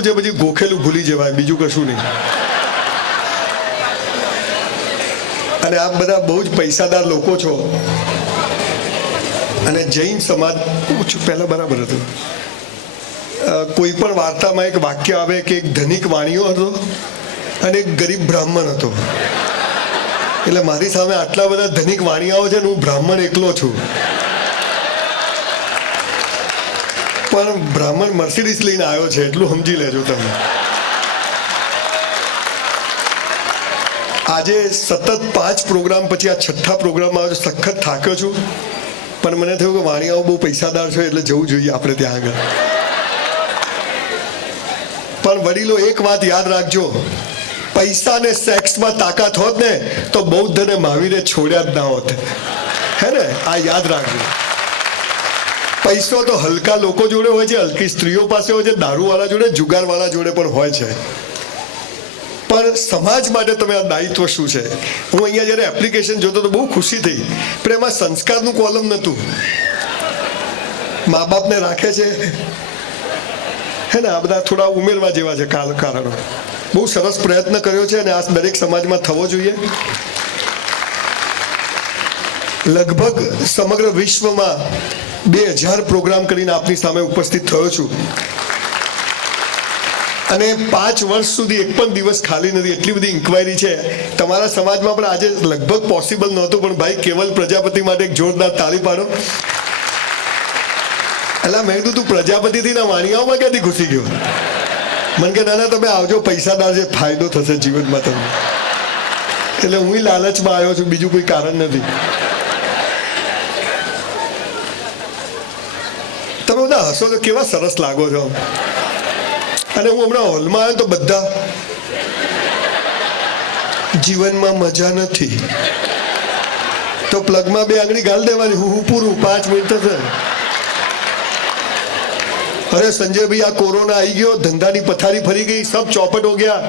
આટલું છે, પછી ગોખેલું ભૂલી જવાય, બીજું કશું નહીં. અને આપ બધા બહુ જ પૈસાદાર લોકો છો. અને જૈન સમાજ પહેલા બરાબર હતું. કોઈ પણ વાર્તામાં એક વાક્ય આવે કે એક ધનિક વાણિયો હતો અને એક ગરીબ બ્રાહ્મણ હતો. એટલે મારી સામે આટલા બધા ધનિક વાણિયાઓ છે ને હું બ્રાહ્મણ એકલો છું. પણ બ્રાહ્મણ મર્સિડીઝ લઈને આવ્યો છે, એટલું સમજી લેજો તમે. આજે સતત 5 પ્રોગ્રામ પછી આ 6થા પ્રોગ્રામ આવ્યો, સખત થાક્યો છું. પણ મને થયું કે વાણિયાઓ બહુ પૈસાદાર છે એટલે જવું જોઈએ આપણે ત્યાં આગળ. પણ વડીલો એક વાત યાદ રાખજો, પૈસા ને સેક્સમાં તાકાત હોત ને તો બૌદ્ધ અને મહાવીરે છોડ્યા જ ના હોત. હે ને? આ યાદ રાખજો. પૈસો તો હલકા લોકો જોડે હોય છે, હલકી સ્ત્રીઓ પાસે હોય છે, દારૂવાળા જોડે, જુગારવાળા જોડે પણ હોય છે. પણ સમાજ માટે તમે આ દાયિત્વ શું છે? હું અહીંયા જ્યારે એપ્લિકેશન જોતો તો બહુ ખુશી થઈ, પણ એમાં સંસ્કારનું કોલમ નહોતું. મા બાપને રાખે છે, હે ને? આ બધા થોડા ઉમેરવા જેવા છે કારણો. બહુ સરસ પ્રયત્ન કર્યો છે અને આ દરેક સમાજમાં થવો જોઈએ. લગભગ સમગ્ર વિશ્વમાં 2000 પ્રોગ્રામ કરીને આપની સામે ઉપસ્થિત થયો છું અને 5 વર્ષ સુધી એક પણ દિવસ ખાલી નથી. એટલી બધી ઇન્ક્વાયરી છે તમારા સમાજમાં. પણ આજે લગભગ પોસિબલ નહોતું, પણ ભાઈ કેવલ પ્રજાપતિ માટે એક જોરદાર તાળી પાડો. એટલે મેં કીધું તું પ્રજાપતિથી ના વાણિયાઓમાં ક્યાંથી ઘૂસી ગયો? મને કે ના તમે આવજો, પૈસાદાર છે, ફાયદો થશે જીવનમાં તમને. એટલે હું લાલચમાં આવ્યો છું, બીજું કોઈ કારણ નથી. તમે બધા હસો તો કેવા સરસ લાગો છો. અને હું હમણાં હોલમાં આવ્યો તો બધા જીવનમાં મજા નથી તો પ્લગમાં 2 આંગળી ગાળ દેવાની, હું પૂરું 5 મિનિટ થશે. અરે સંજય ભાઈ આ કોરોના આવી ગયો, ધંધાની પથારી ફરી ગઈ, સબ ચોપટ હો ગયા.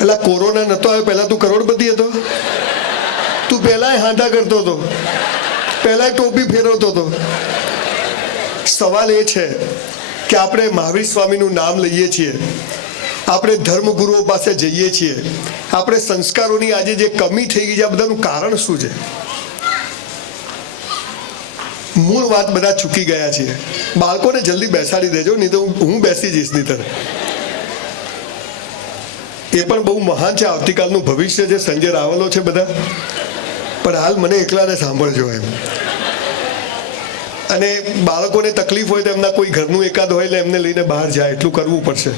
એટલે કોરોના નતો આવ્યો પહેલા તું કરોડપતિ હતો? તું પહેલા હાંધા કરતો હતો, પહેલા ટોપી ફેરવતો હતો. સવાલ એ છે કે આપણે મહાવીર સ્વામીનું નામ લઈએ છીએ, આપણે ધર્મગુરુઓ પાસે જઈએ છીએ, આપણે સંસ્કારોની આજે જે કમી થઈ ગઈ છે આ બધાનું કારણ શું છે? મૂળ વાત બધા ચૂકી ગયા છીએ. બાળકોને જલ્દી બેસાડી દેજો, નહીં તો હું બેસી જઈશ ની તરફ. એ પણ બહુ મહાન છે, આવતીકાલનું ભવિષ્ય છે. સંજય રાવલો છે બધા, પણ હાલ મને એકલાને સાંભળજો એમ. અને બાળકોને તકલીફ હોય તો એમના કોઈ ઘરનું એકાદ હોય એટલે એમને લઈને બહાર જાય, એટલું કરવું પડશે.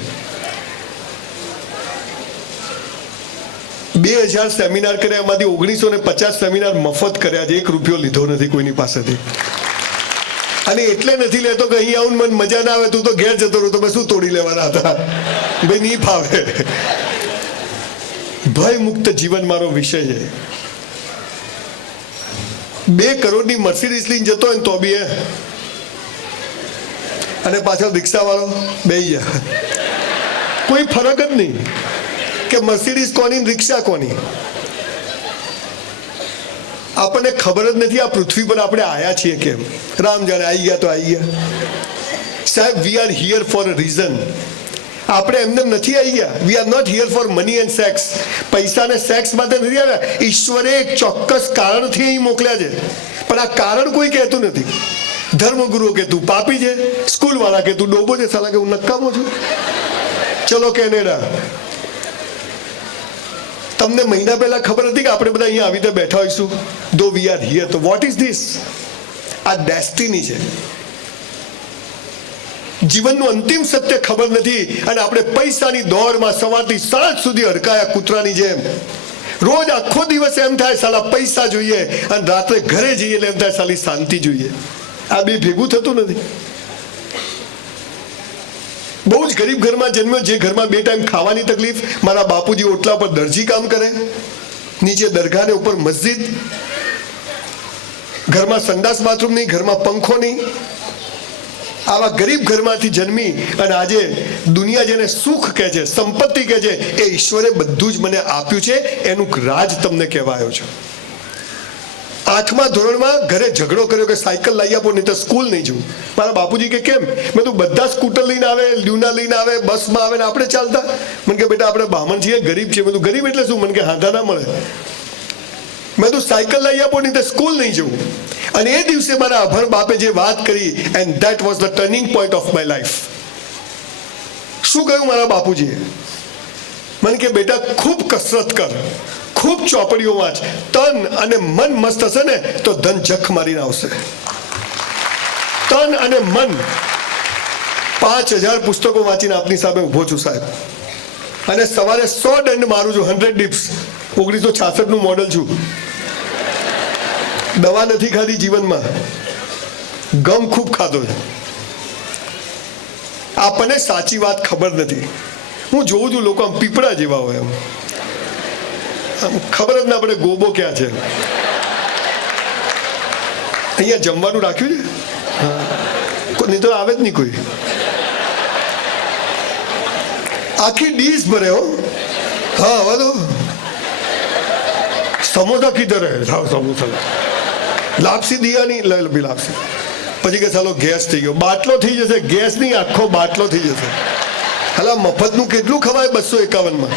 2000 સેમિનાર કર્યા, એમાંથી 1950 સેમિનાર મફત કર્યા છે, 1 રૂપિયો લીધો નથી કોઈની પાસેથી. અને એટલે નથી લેતો કે અહીં આવું મને મજા ના આવે, તું તો ઘેર જતો રહો, તમે શું તોડી લેવાના હતા? ભાઈ નહીં ફાવે. ભય મુક્ત જીવન મારો વિષય છે. 2 કરોડની મર્સિડીઝ લઈને જતો હોય ને તો બી અને પાછળ રિક્ષાવાળો બેહી જાય, કોઈ ફરક જ નહીં કે મર્સિડીઝ કોની રિક્ષા કોની. આપણને ખબર જ નથી આ પૃથ્વી પર આપણે આયા છીએ કેમ. રામ જાણે આવી ગયા તો આવી ગયા. સાહેબ, we are here for a reason. આપણે એમને નથી આવી ગયા. We are not here for money and sex. પૈસા ને સેક્સ માટે નથી આવ્યા. ઈશ્વરે એક ચોક્કસ કારણથી અહીં મોકલ્યા છે, પણ આ કારણ કોઈ કહેતું નથી. ધર્મગુરુઓ કે તું પાપી છે, સ્કૂલ વાળા કે તું ડોબો છે, સાલા કે હું નકામો છું. ચલો કેનેડા. તમને મહિના પહેલા ખબર હતી કે આપણે બધા અહીંયા આવી રીતે બેઠા હોઈશું? ધો વી આર હિયર. તો વોટ ઇઝ ધીસ? આ ડેસ્ટિની છે. જીવનનું અંતિમ સત્ય ખબર નથી અને આપણે પૈસાની દોડમાં સવારથી સાંજ સુધી અડકાયા કૂતરાની જેમ. રોજ આખો દિવસ એમ થાય સાલા પૈસા જોઈએ, અને રાત્રે ઘરે જઈએ એટલે એમ થાય સાલી શાંતિ જોઈએ. આ બે ભેગું થતું નથી. બહુ જ ગરીબ ઘરમાં જન્મ્યો, જે ઘરમાં 2 ટાઈમ ખાવાની તકલીફ. મારા બાપુજી ઓટલા પર દરજી કામ કરે, નીચે દરગાહ ને ઉપર મસ્જિદ, ઘરમાં સંડાસ બાથરૂમ નહીં, ઘરમાં પંખો નહીં. આવા ગરીબ ઘરમાંથી જન્મી અને આજે દુનિયા જેને સુખ કહે છે, સંપત્તિ કહે છે, એ ઈશ્વરે બધું જ મને આપ્યું છે. એનું રાજ તમને કહેવાયો છે. 8મા ધોરણમાં ઘરે ઝઘડો કર્યો કે સાયકલ લઈ આપો નહીં તો સ્કૂલ નહીં જવું. મારા બાપુજી કે કેમ? મેં તું બધા સ્કૂટર લઈને આવે, લ્યુના લઈને આવે, બસમાં આવે ને આપણે ચાલતા. મને કે બેટા આપણે બ્રાહ્મણ છીએ, ગરીબ છીએ. મેં તું ગરીબ એટલે શું? મને કે હાથા ના મળે. મેં તું સાયકલ લઈ આપો નહીં તો સ્કૂલ નહીં જવું. અને એ દિવસે મારા અભણ બાપે જે વાત કરી, and that was the turning point of my life. શું કહ્યું મારા બાપુજીએ? મને કે બેટા ખૂબ કસરત કર, ખૂબ ચોપડીઓ વાંચ, તન અને મન મસ્ત હશે ને તો ધન જખ મારીને આવશે. તન અને મન. 5000 પુસ્તકો વાંચીને આપની સામે ઉભો છું સાહેબ, અને સવારે 100 દંડ મારું છું, 100 ડિપ્સ. 1966 મોડલ છું. દવા નથી ખાધી જીવનમાં, ગમ ખૂબ ખાધો છે. આપણને સાચી વાત ખબર નથી. હું જોઉં છું લોકો આમ પીપળા જેવા હોય, આમ ખબર જ ના પડે ગોબો ક્યાં છે. અહીંયા જમવાનું રાખ્યું છે? હા, નહીં તો આવે જ નહીં કોઈ. આખી ડીશ ભરે હો. હા હવે તો સમોસા કીધર સમોસા લાપસી દિયા નહીં લે લાપસી. પછી કે ચાલો ગેસ થઈ ગયો, બાટલો થઈ જશે. ગેસ નહીં, આખો બાટલો થઈ જશે. હલા મફતનું કેટલું ખવાય 251માં?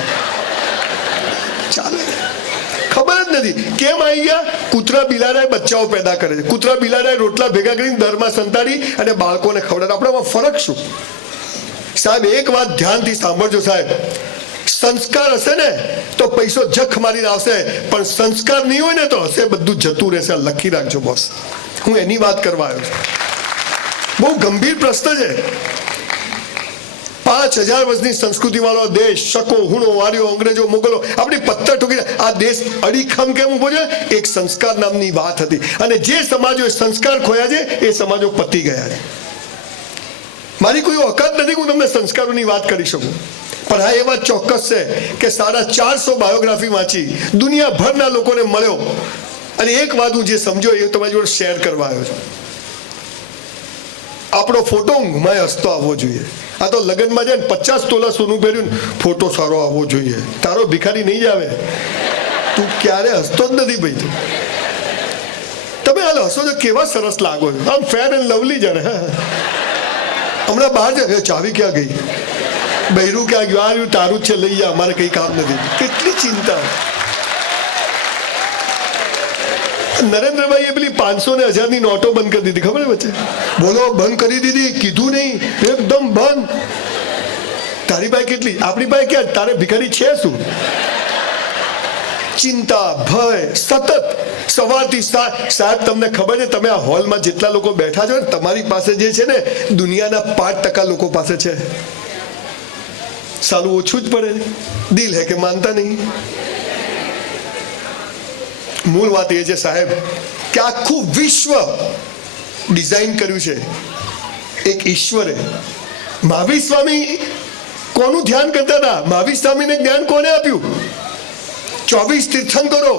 ચાલે, ખબર જ નથી કેમ આવી ગયા. કૂતરા બિલાડાએ બચ્ચાઓ પેદા કરે છે, કૂતરા બિલાડાએ રોટલા ભેગા કરીને દરમાં સંતાડી અને બાળકોને ખવડાવે. આપણામાં ફરક શું સાહેબ? એક વાત ધ્યાનથી સાંભળજો સાહેબ. સંસ્કાર હશે ને તો પૈસો જખ મારીને આવશે, પણ સંસ્કાર નહીં હોય ને તો હશે બધું જતું રહેશે. લખી રાખજો બોસ, હું એની વાત કરવા આવ્યો છું. બહુ ગંભીર પ્રશ્ન છે. 5000 વર્ષની સંસ્કૃતિ વાળો દેશ, શકો હુણો વાર્યો અંગ્રેજો મુગલો આપણી પથ્થર ઠોકી. આ દેશ અડીખમ કેમ ઉભો છે? એક સંસ્કાર નામની વાત હતી, અને જે સમાજો સંસ્કાર ખોયા છે એ સમાજો પતી ગયા છે. મારી કોઈ ઓકાત નથી હું તમને સંસ્કારોની વાત કરી શકું, પણ હા એ વાત ચોક્કસ છે કે 450 બાયોગ્રાફી વાંચી, દુનિયાભરના લોકોને મળ્યો, અને એક વાત હું જે સમજો એ તમારી જોડે શેર કરવા આવ્યો છું. આપણો ફોટો ઊંઘમાં હસતો આવવો જોઈએ. આ તો લગ્નમાં જાય ને 50 તોલા સોનું પહેર્યું, ફોટો સારો આવવો જોઈએ. તારો ભિખારી નહીં જ આવે, તું ક્યારે હસતો જ નથી ભાઈ. તમે હાલ હસો છો, કેવા સરસ લાગો છો, આમ ફેર એન્ડ લવલી જાણે. હમણાં બહાર જાય, ચાવી ક્યાં ગઈ, બૈરું ક્યાં ગયું, આ તારું જ છે લઈ જા, અમારે કઈ કામ નથી. કેટલી ચિંતા. નરેન્દ્રભાઈએ પેલી 500 ને 1000ની નોટો બંધ કરી દીધી, ખબર વચ્ચે? બોલો, બંધ કરી દીધી, કીધું નહીં, એકદમ બંધ. તારી પાસે કેટલી? આપણી પાસે ક્યાં? તારે ભિખારી છે શું? ચિંતા, ભય સતત સવારથી સાહેબ. તમને ખબર છે, તમે આ હોલમાં જેટલા લોકો બેઠા છો ને, તમારી પાસે જે છે ને દુનિયાના 5% લોકો પાસે છે. સાલું ઓછું જ પડે. દિલ હે કે માનતા નહીં. મૂળ વાત એ છે સાહેબ કે આખું વિશ્વ ડિઝાઇન કર્યું છે એક ઈશ્વરે. મહાવીર સ્વામી કોનું ધ્યાન કરતા હતા? મહાવીર સ્વામીને જ્ઞાન કોને આપ્યું? 24 તીર્થંકરો,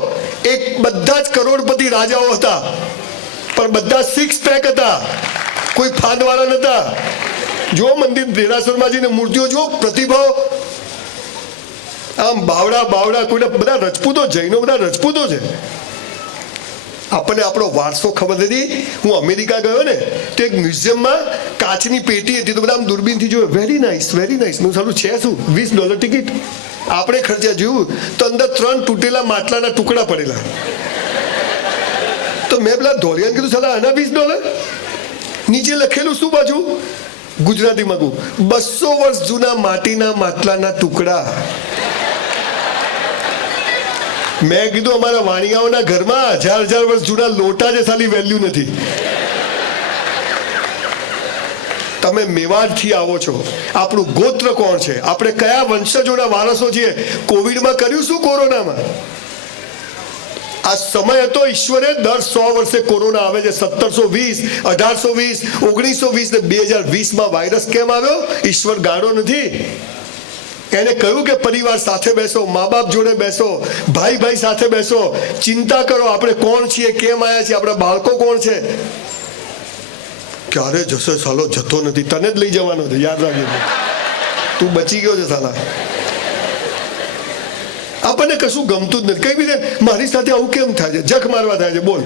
એક બધા જ કરોડપતિ રાજાઓ હતા, પણ બધા 6 પેક હતા, કોઈ ફાંદવાળા નતા. જો મંદિર દેરાસરમાં જઈને મૂર્તિઓ જો, પ્રતિભાવ આમ બાવડા કોઈને, બધા રજપૂતો, જૈનો બધા રજપૂતો છે. આપણને આપણો વારસો ખબર નથી. હું અમેરિકા ગયો ને તો એક મ્યુઝિયમમાં કાચની પેટી હતી, તો બધા આમ દૂરબીનથી જોયું, વેરી નાઇસ વેરી નાઇસ. હું સારું છે શું? $20 ટિકિટ. આપણે ખર્ચા જોયું તો અંદર 3 તૂટેલા માટલાના ટુકડા પડેલા. તો મેં પેલા ધોળિયાને કીધું, સાલા આના $20? નીચે લખેલું શું પાછું? ગુજરાતીમાં કહું, 200 વર્ષ જૂના માટીના માટલાના ટુકડા. મેં કીધું અમારા વાણિયાઓના ઘરમાં 1000 વર્ષ જૂના લોટા જે સાલી વેલ્યુ નથી. તમે મેવાડથી આવો છો, આપણું ગોત્ર કોણ છે, આપણે કયા વંશજોના વારસો છીએ? કોવિડમાં કર્યું શું? કોરોનામાં આ સમય હતો. ઈશ્વરે દર 100 વર્ષે કોરોના આવે છે. 1720, 1820, 1920 ને 2020માં વાયરસ કેમ આવ્યો? ઈશ્વર ગાળો નથી. એને કહ્યું કે પરિવાર સાથે બેસો, મા બાપ જોડે બેસો, ભાઈ સાથે બેસો, ચિંતા કરો આપણે કોણ છીએ, કેમ આવ્યા છીએ, આપણા બાળકો કોણ છે. ક્યારે જશે સાલો? જતો નથી, તને જ લઈ જવાનો છે, યાદ રાખજો. તું બચી ગયો છે સાલા. આપણને કશું ગમતું જ નથી. કઈ બી મારી સાથે આવું કેમ થાય છે, જખ મારવા થાય છે, બોલ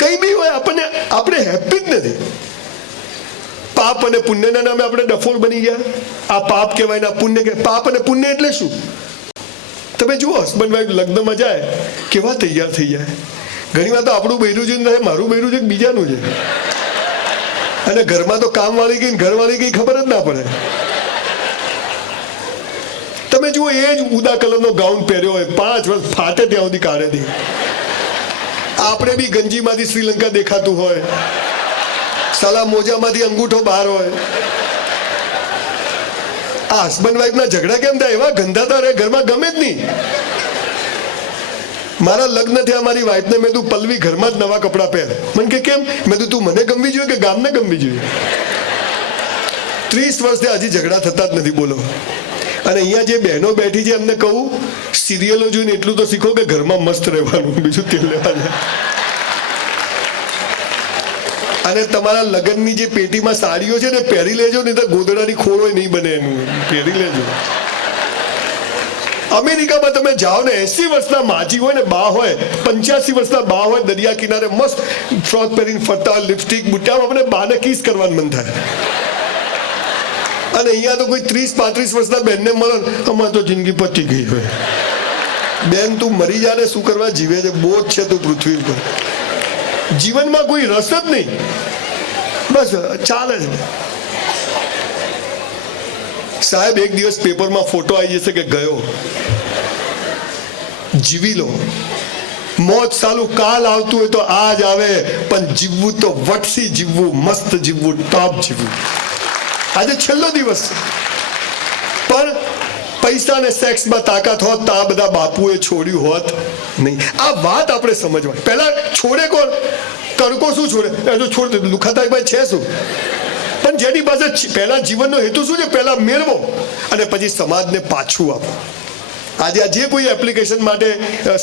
કઈ બી હોય આપણને, આપણે હેપી જ નથી. પાપ અને પુણ્યના નામે આપણે ડફોળ બની ગયા. આ પાપ કહેવાય ને આ પુણ્ય કહેવાય. પાપ અને પુણ્ય એટલે શું? તમે જુઓ હસબન્ડ વાઈફ લગ્નમાં જાય કેવા તૈયાર થઈ જાય. ઘણી વાર તો આપણું બૈરું છે ને મારું બૈરું છે કે બીજાનું છે, અને ઘરમાં તો કામ વાળી ગઈ ઘરવાળી ગઈ ખબર જ ના પડે. તમે જુઓ એ જ ઉદા કલરનો ગાઉન પહેર્યો હોય, 5 વર્ષ ફાટે ત્યાં સુધી કાઢે નહીં. આપણે બી ગંજીમાંથી શ્રીલંકા દેખાતું હોય, સાલા મોજામાંથી અંગૂઠો બહાર હોય. આ હસબન્ડ વાઈફના ઝઘડા કેમ થાય? એવા ગંધાતા રહે, ઘરમાં ગમે જ નહીં. મારા લગ્ન થયા, મારી વાઈફને મેં તું પલ્લવી ઘરમાં જ નવા કપડાં પહેર. મને કે કેમ? મેં તું મને ગમવી જોઈએ કે ગામને ગમવી જોઈએ? 30 વર્ષથી હજી ઝઘડા થતા જ નથી, બોલો. અને અહીંયા જે બહેનો બેઠી છે એમને કહું, સિરિયલો જોઈને એટલું તો શીખો કે ઘરમાં મસ્ત રહેવાનું, બીજું તેલ લેવા જાય. અને તમારા લગ્નની જે પેટીમાં સાડીઓ છે ને પહેરી લેજો, નહીં તો ગોદડાની ખોળો નહીં બને, એનું પહેરી લેજો. અમેરિકામાં તમે જાઓ ને, 80 વર્ષના માજી હોય ને બા હોય, 85 વર્ષના બા હોય, દરિયા કિનારે મસ્ત ફ્રોક પહેરીને ફરતા, લિપસ્ટિક બુટ્ટામાં, આપણે બાને કિસ કરવાનું મન થાય. અને અહીંયા તો કોઈ 30-35 વર્ષના બેનને મળે, અમારે તો જિંદગી પતી ગઈ હોય. બેન તું મરી જા ને, શું કરવા જીવે છે? બોજ છે તું પૃથ્વી ઉપર, જીવનમાં કોઈ રસ જ નહીં, બસ ચાલે છે. સાહેબ એક દિવસ પેપરમાં ફોટો આવી જશે કે ગયો, જીવી લો. મોત સાલું કાલ આવતું હોય તો આજ આવે, પણ જીવવું તો વટસી જીવવું, મસ્ત જીવવું, ટોપ જીવવું. આજે છેલ્લો દિવસ છે. પણ પૈસા અને સેક્સમાં તાકાત હોત તો આ બધા બાપુએ છોડ્યું હોત નહીં. આ વાત આપણે સમજવા. પહેલા છોડે કોણ? તડકો શું છોડે? એ તો છોડ દે, લુખાતા ભાઈ છે શું? પણ જેની પાસે પહેલા જીવનનો હેતુ શું છે? પહેલા મેળવો અને પછી સમાજને પાછું આપો. આજે જે કોઈ એપ્લિકેશન માટે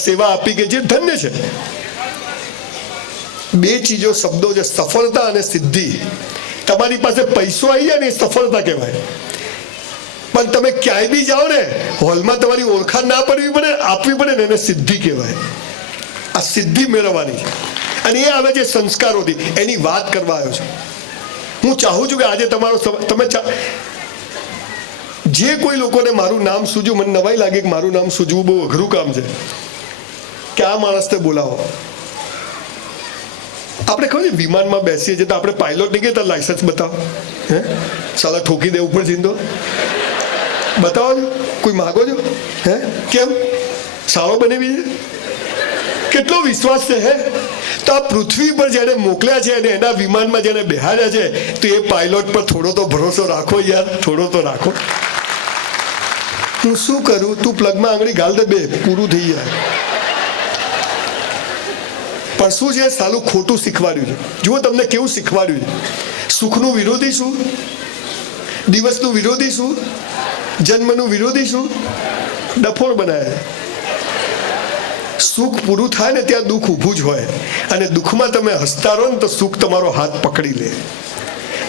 સેવા આપી કે જે ધન્ય છે. 2 ચીજો શબ્દો છે, સફળતા અને સિદ્ધિ. તમારી પાસે પૈસો આવી જાય ને એ સફળતા કહેવાય. પણ તમે ક્યાંય બી જાઓ ને, હોલમાં તમારી ઓળખાણ ના પડવી પડે, આપવી પડે ને, એને સિદ્ધિ કહેવાય. આ સિદ્ધિ મેળવવાની છે. અને એ આવે છે સંસ્કારોથી. એની વાત કરવા આવ્યો છું. હું ચાહું છું કે આજે તમારો તમે જે કોઈ લોકોને મારું નામ સૂજ્યું, મને નવાઈ લાગે કે મારું નામ સૂજવું બહુ અઘરું કામ છે, કે આ માણસને બોલાવો. આપણે ખબર છે વિમાનમાં બેસીએ છીએ તો આપણે પાયલોટ નહીં કહેતા લાયસન્સ બતાવો, હે સાલા ઠોકી દે ઉપર જીંદો, બતાવો છો, કોઈ માગો છો, હે કેમ સારો બનાવી છે? કેટલો વિશ્વાસ છે, હે? તો આ પૃથ્વી પર જેને મોકલ્યા છે અને એના વિમાનમાં જેને બેહાડ્યા છે, તો એ પાયલોટ પર થોડો તો ભરોસો રાખો યાર, થોડો તો રાખો. હું શું કરું? તું પ્લગમાં આંગળી ગાલ દે, બે પૂરું થઈ જાય. પણ શું છે? સાલું ખોટું શીખવાડ્યું છે. જુઓ તમને કેવું શીખવાડ્યું છે. સુખનું વિરોધી શું? દિવસનું વિરોધી શું? જન્મનું વિરોધી શું? ડફોળ બનાવે. સુખ પૂરું થાય ને ત્યાં દુઃખ ઊભું જ હોય, અને દુઃખમાં તમે હસતા રહો ને તો સુખ તમારો હાથ પકડી લે.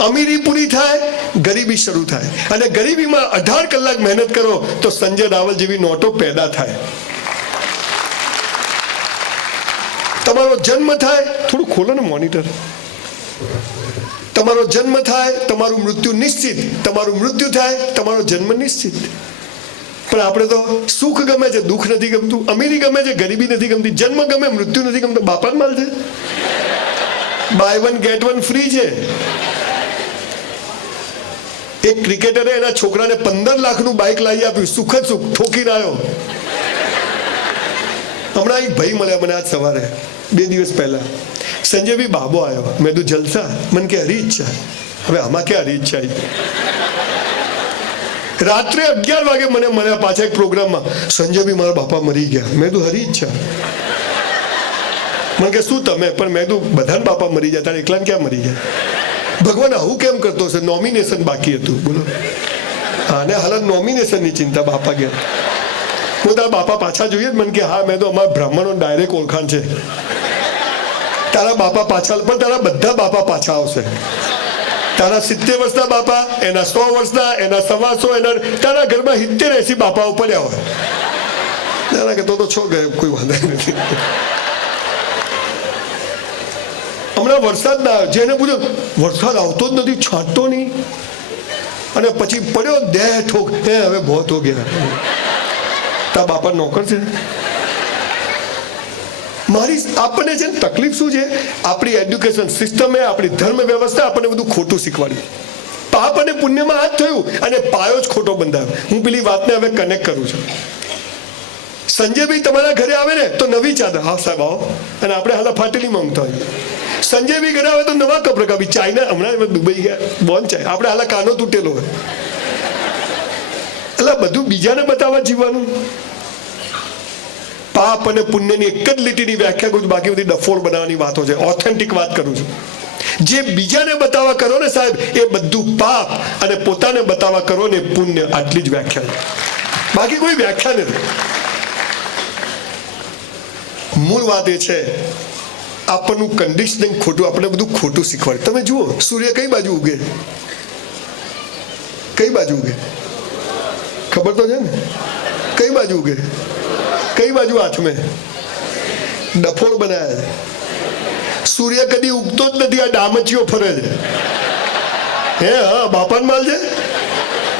અમીરી પૂરી થાય, ગરીબી શરૂ થાય, અને ગરીબીમાં 18 કલાક મહેનત કરો તો સંજય રાવલ જેવી નોટો પેદા થાય. તમારો જન્મ થાય, થોડું ખોલો ને મોનિટર. તમારો જન્મ થાય, તમારું મૃત્યુ નિશ્ચિત. તમારું મૃત્યુ થાય, તમારો જન્મ નિશ્ચિત. પણ આપણે તો સુખ ગમે છે, દુઃખ નથી ગમતું. અમીરી ગમે છે, ગરીબી નથી ગમતી. જન્મ ગમે, મૃત્યુ નથી ગમતું. બાપા માલ છે, બાય 1 get 1 ફ્રી છે. એક ક્રિકેટરે એના છોકરાને 15 લાખનું બાઇક લાવી આપ્યું, સુખ જ સુખ, ઠોકીને આવ્યો. હમણાં એક ભાઈ મળ્યા મને આજ સવારે, 2 દિવસ પહેલા. સંજયભાઈ બાબો આવ્યો. મેં તું જલસા? મને કે હરી ઈચ્છા. હવે આમાં ક્યાં હરી ઈચ્છા આવી? રાત્રે 11 વાગે મને મળ્યા પાછા એક પ્રોગ્રામમાં. સંજયભાઈ મારા બાપા મરી ગયા. મેં તું હરી ઈચ્છા? મને કે શું તમે? પણ મેં તું બધાને બાપા મરી જાય, તારે એકલાને ક્યાં મરી જાય? ભગવાન આવું કેમ કરતો હશે? નોમિનેશન બાકી હતું, બોલો. હા ને, હાલ નોમિનેશનની ચિંતા. બાપા ગયા. હું તારા બાપા પાછા જોઈએ? મને કે હા. મેં તો અમારા બ્રાહ્મણો ડાયરેક્ટ ઓળખાણ છે. તારા બાપા પાછા, પણ તારા બધા બાપા પાછા આવશે. તારા 70 વર્ષના બાપા, એના 100 વર્ષના, એના 125, એના તારા ઘરમાં 70-80 બાપાઓ પડ્યા હોય. તારા કે તો છો ગયે, કોઈ વાંધો નથી. હમણાં વરસાદ ના આવ્યો, જેને પૂછ્યું વરસાદ આવતો જ નથી, છાંટતો નહીં, અને પછી પડ્યો દે ઠોક, હવે બહુ હો ગયા. તા બાપા નોકર છે. મારી આપણને છે ને તકલીફ શું છે, આપણી એડ્યુકેશન સિસ્ટમે, આપણી ધર્મ વ્યવસ્થા આપણને બધું ખોટું શીખવાડ્યું. પાપ અને પુણ્યમાં આ જ થયું, અને પાયો જ ખોટો બંધાયો. હું પેલી વાતને હવે કનેક્ટ કરું છું. સંજયભાઈ તમારા ઘરે આવે ને તો નવી ચાદર, હા સાહેબ આવો, અને આપણે હાલ ફાટેલી માંગતા હોઈએ. સંજયભાઈ ઘરે આવે તો નવા કપડા કાપી, ચાઇના હમણાં દુબઈ ગયા બોન ચાય, આપણે હાલ કાનો તૂટેલો હોય. એટલે બધું બીજાને બતાવવા જીવવાનું. પાપ અને પુણ્યની એક જ લીટીની વ્યાખ્યા કરું છું, બાકી બધી ડફોડ બનાવવાની વાતો છે. ઓથેન્ટિક વાત કરું છું. જે બીજાને બતાવવા કરો ને સાહેબ, એ બધું પાપ, અને પોતાને બતાવવા કરો ને પુણ્ય. આટલી જ વ્યાખ્યા છે, બાકી કોઈ વ્યાખ્યા નથી. મૂળ વાત એ છે, આપણનું કન્ડિશનિંગ ખોટું, આપણે બધું ખોટું શીખવાડે. તમે જુઓ, સૂર્ય કઈ બાજુ ઉગે? કઈ બાજુ ઉગે? ખબર તો છે ને? કઈ બાજુ ઉગે? કઈ બાજુ હાથમે? ડફોળ બનાયા છે. સૂર્ય કદી ઉગતો જ નથી, આ ડામચીઓ ફરે છે. હે હા, બાપાન માલ છે.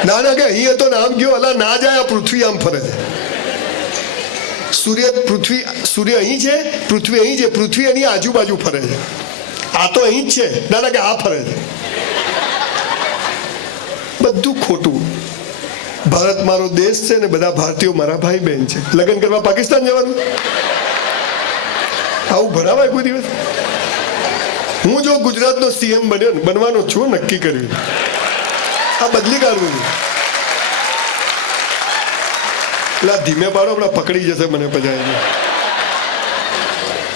ના ના કે અહીં હતો ને આમ ગયો, અલા ના જાય, આ પૃથ્વી આમ ફરે છે. સૂર્ય અહીં છે, પૃથ્વી અહીં છે, પૃથ્વી એની આજુબાજુ ફરે છે. આ તો અહીં જ છે, ના ના કે આ ફરે છે. બધું ખોટું. ભારત મારો દેશ છે ને બધા ભારતીયો મારા ભાઈ બહેન છે. લગ્ન કરવા પાકિસ્તાન જવાનું? આવું ભરાવાય કોઈ દિવસ? હું જો ગુજરાતનો સીએમ બન્યો ને, બનવાનો છું, નક્કી કર્યું, આ બદલી કાઢવું. એટલે ધીમે પાડો, હમણાં પકડી જશે મને પછી.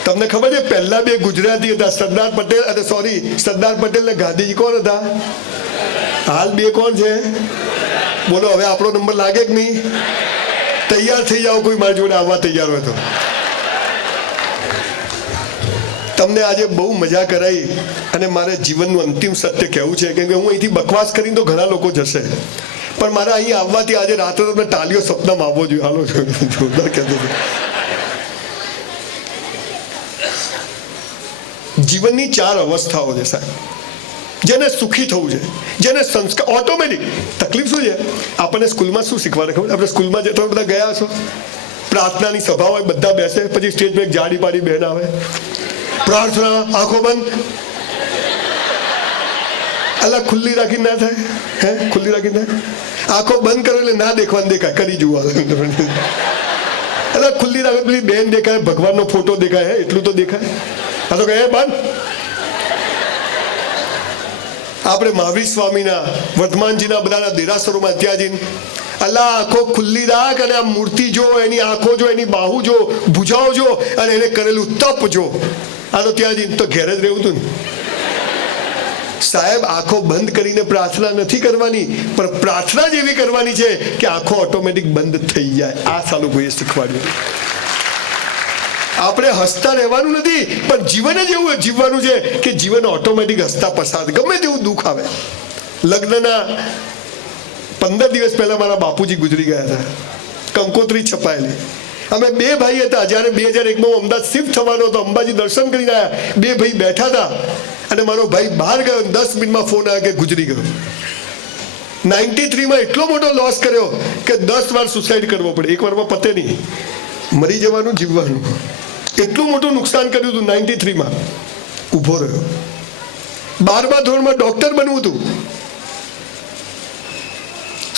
તમને ખબર છે પહેલા બે ગુજરાતી હતા, સરદાર પટેલ, અને સોરી સરદાર પટેલ ને ગાંધીજી કોણ હતા? હાલ બે કોણ છે? બોલો હવે આપણો નંબર લાગે કે નહીં? તૈયાર થઈ જાઓ, કોઈ મારી જોડે આવવા તૈયાર હોય તો. તમને આજે બહુ મજા કરાઈ, અને મારે જીવનનું અંતિમ સત્ય કહેવું છે, કેમ કે હું અહીંથી બકવાસ કરીને તો ઘણા લોકો જશે, પણ મારે અહીં આવવાથી આજે રાત્રે તમને ટાલીઓ સપનામાં આવવો જોઈએ. હાલો જોરદાર કહેતો હતો. જીવનની 4 અવસ્થાઓ છે સાહેબ. જેને સુખી થવું છે, જેને સંસ્કાર ઓટોમેટિક. તકલીફ શું છે, આપણને સ્કૂલમાં શું શીખવાડે ખબર? આપણે સ્કૂલમાં જે તમે બધા ગયા છો, પ્રાર્થનાની સભા હોય, બધા બેસે, પછી સ્ટેજ પર એક જાડી પાડી બહેન આવે, પ્રાર્થના આંખો બંધ. અલા ખુલ્લી રાખી ના થાય, હે ખુલ્લી રાખી ના, આંખો બંધ કરો એટલે ના દેખવાનું દેખાય, કરી જુઓ. અલા ખુલ્લી રાખે, પેલી બેન દેખાય, ભગવાનનો ફોટો દેખાય, હે એટલું તો દેખાય. આ તો કહે બંધ. આપણે મહાવીર સ્વામીના, વર્ધમાનજીના બધાના દેરાસરોમાં ત્યાં જઈને અલ્લાહ આંખો ખુલ્લી રાખ, અને આ મૂર્તિ જો, એની આંખો જો, એની બાહુ જો, ભુજાઓ જો, અને એને કરેલું તપ જો. આ તો ત્યાં જઈને તો ઘેર જ રહેવું હતું ને સાહેબ. આંખો બંધ કરીને પ્રાર્થના નથી કરવાની, પણ પ્રાર્થના જ એવી કરવાની છે કે આંખો ઓટોમેટિક બંધ થઈ જાય. આ સાલું કોઈએ શીખવાડ્યું. આપણે હસતા રહેવાનું નથી, પણ જીવન જ એવું જીવવાનું છે કે જીવન ઓટોમેટિક હસતા પસાર, ગમે તેવું દુઃખ આવે. લગ્નના 15 દિવસ પહેલા મારા બાપુજી ગુજરી ગયા હતા. કંકોત્રી છપાયેલી. અમે 2 ભાઈ હતા. જ્યારે 2001માં હું અમદાવાદ શિફ્ટ થવાનો હતો, અંબાજી દર્શન કરીને આવ્યા, 2 ભાઈ બેઠા હતા, અને મારો ભાઈ બહાર ગયો, 10 મિનિટમાં ફોન આવ્યો કે ગુજરી ગયો. 93માં એટલો મોટો લોસ કર્યો કે 10 વાર સુસાઇડ કરવો પડે, એક વારમાં પતે નહીં. મરી જવાનું, જીવવાનું, એટલું મોટું નુકસાન કર્યું હતું. 93માં ઊભો રહ્યો. 12મા ધોરણમાં ડોક્ટર બનવું હતું.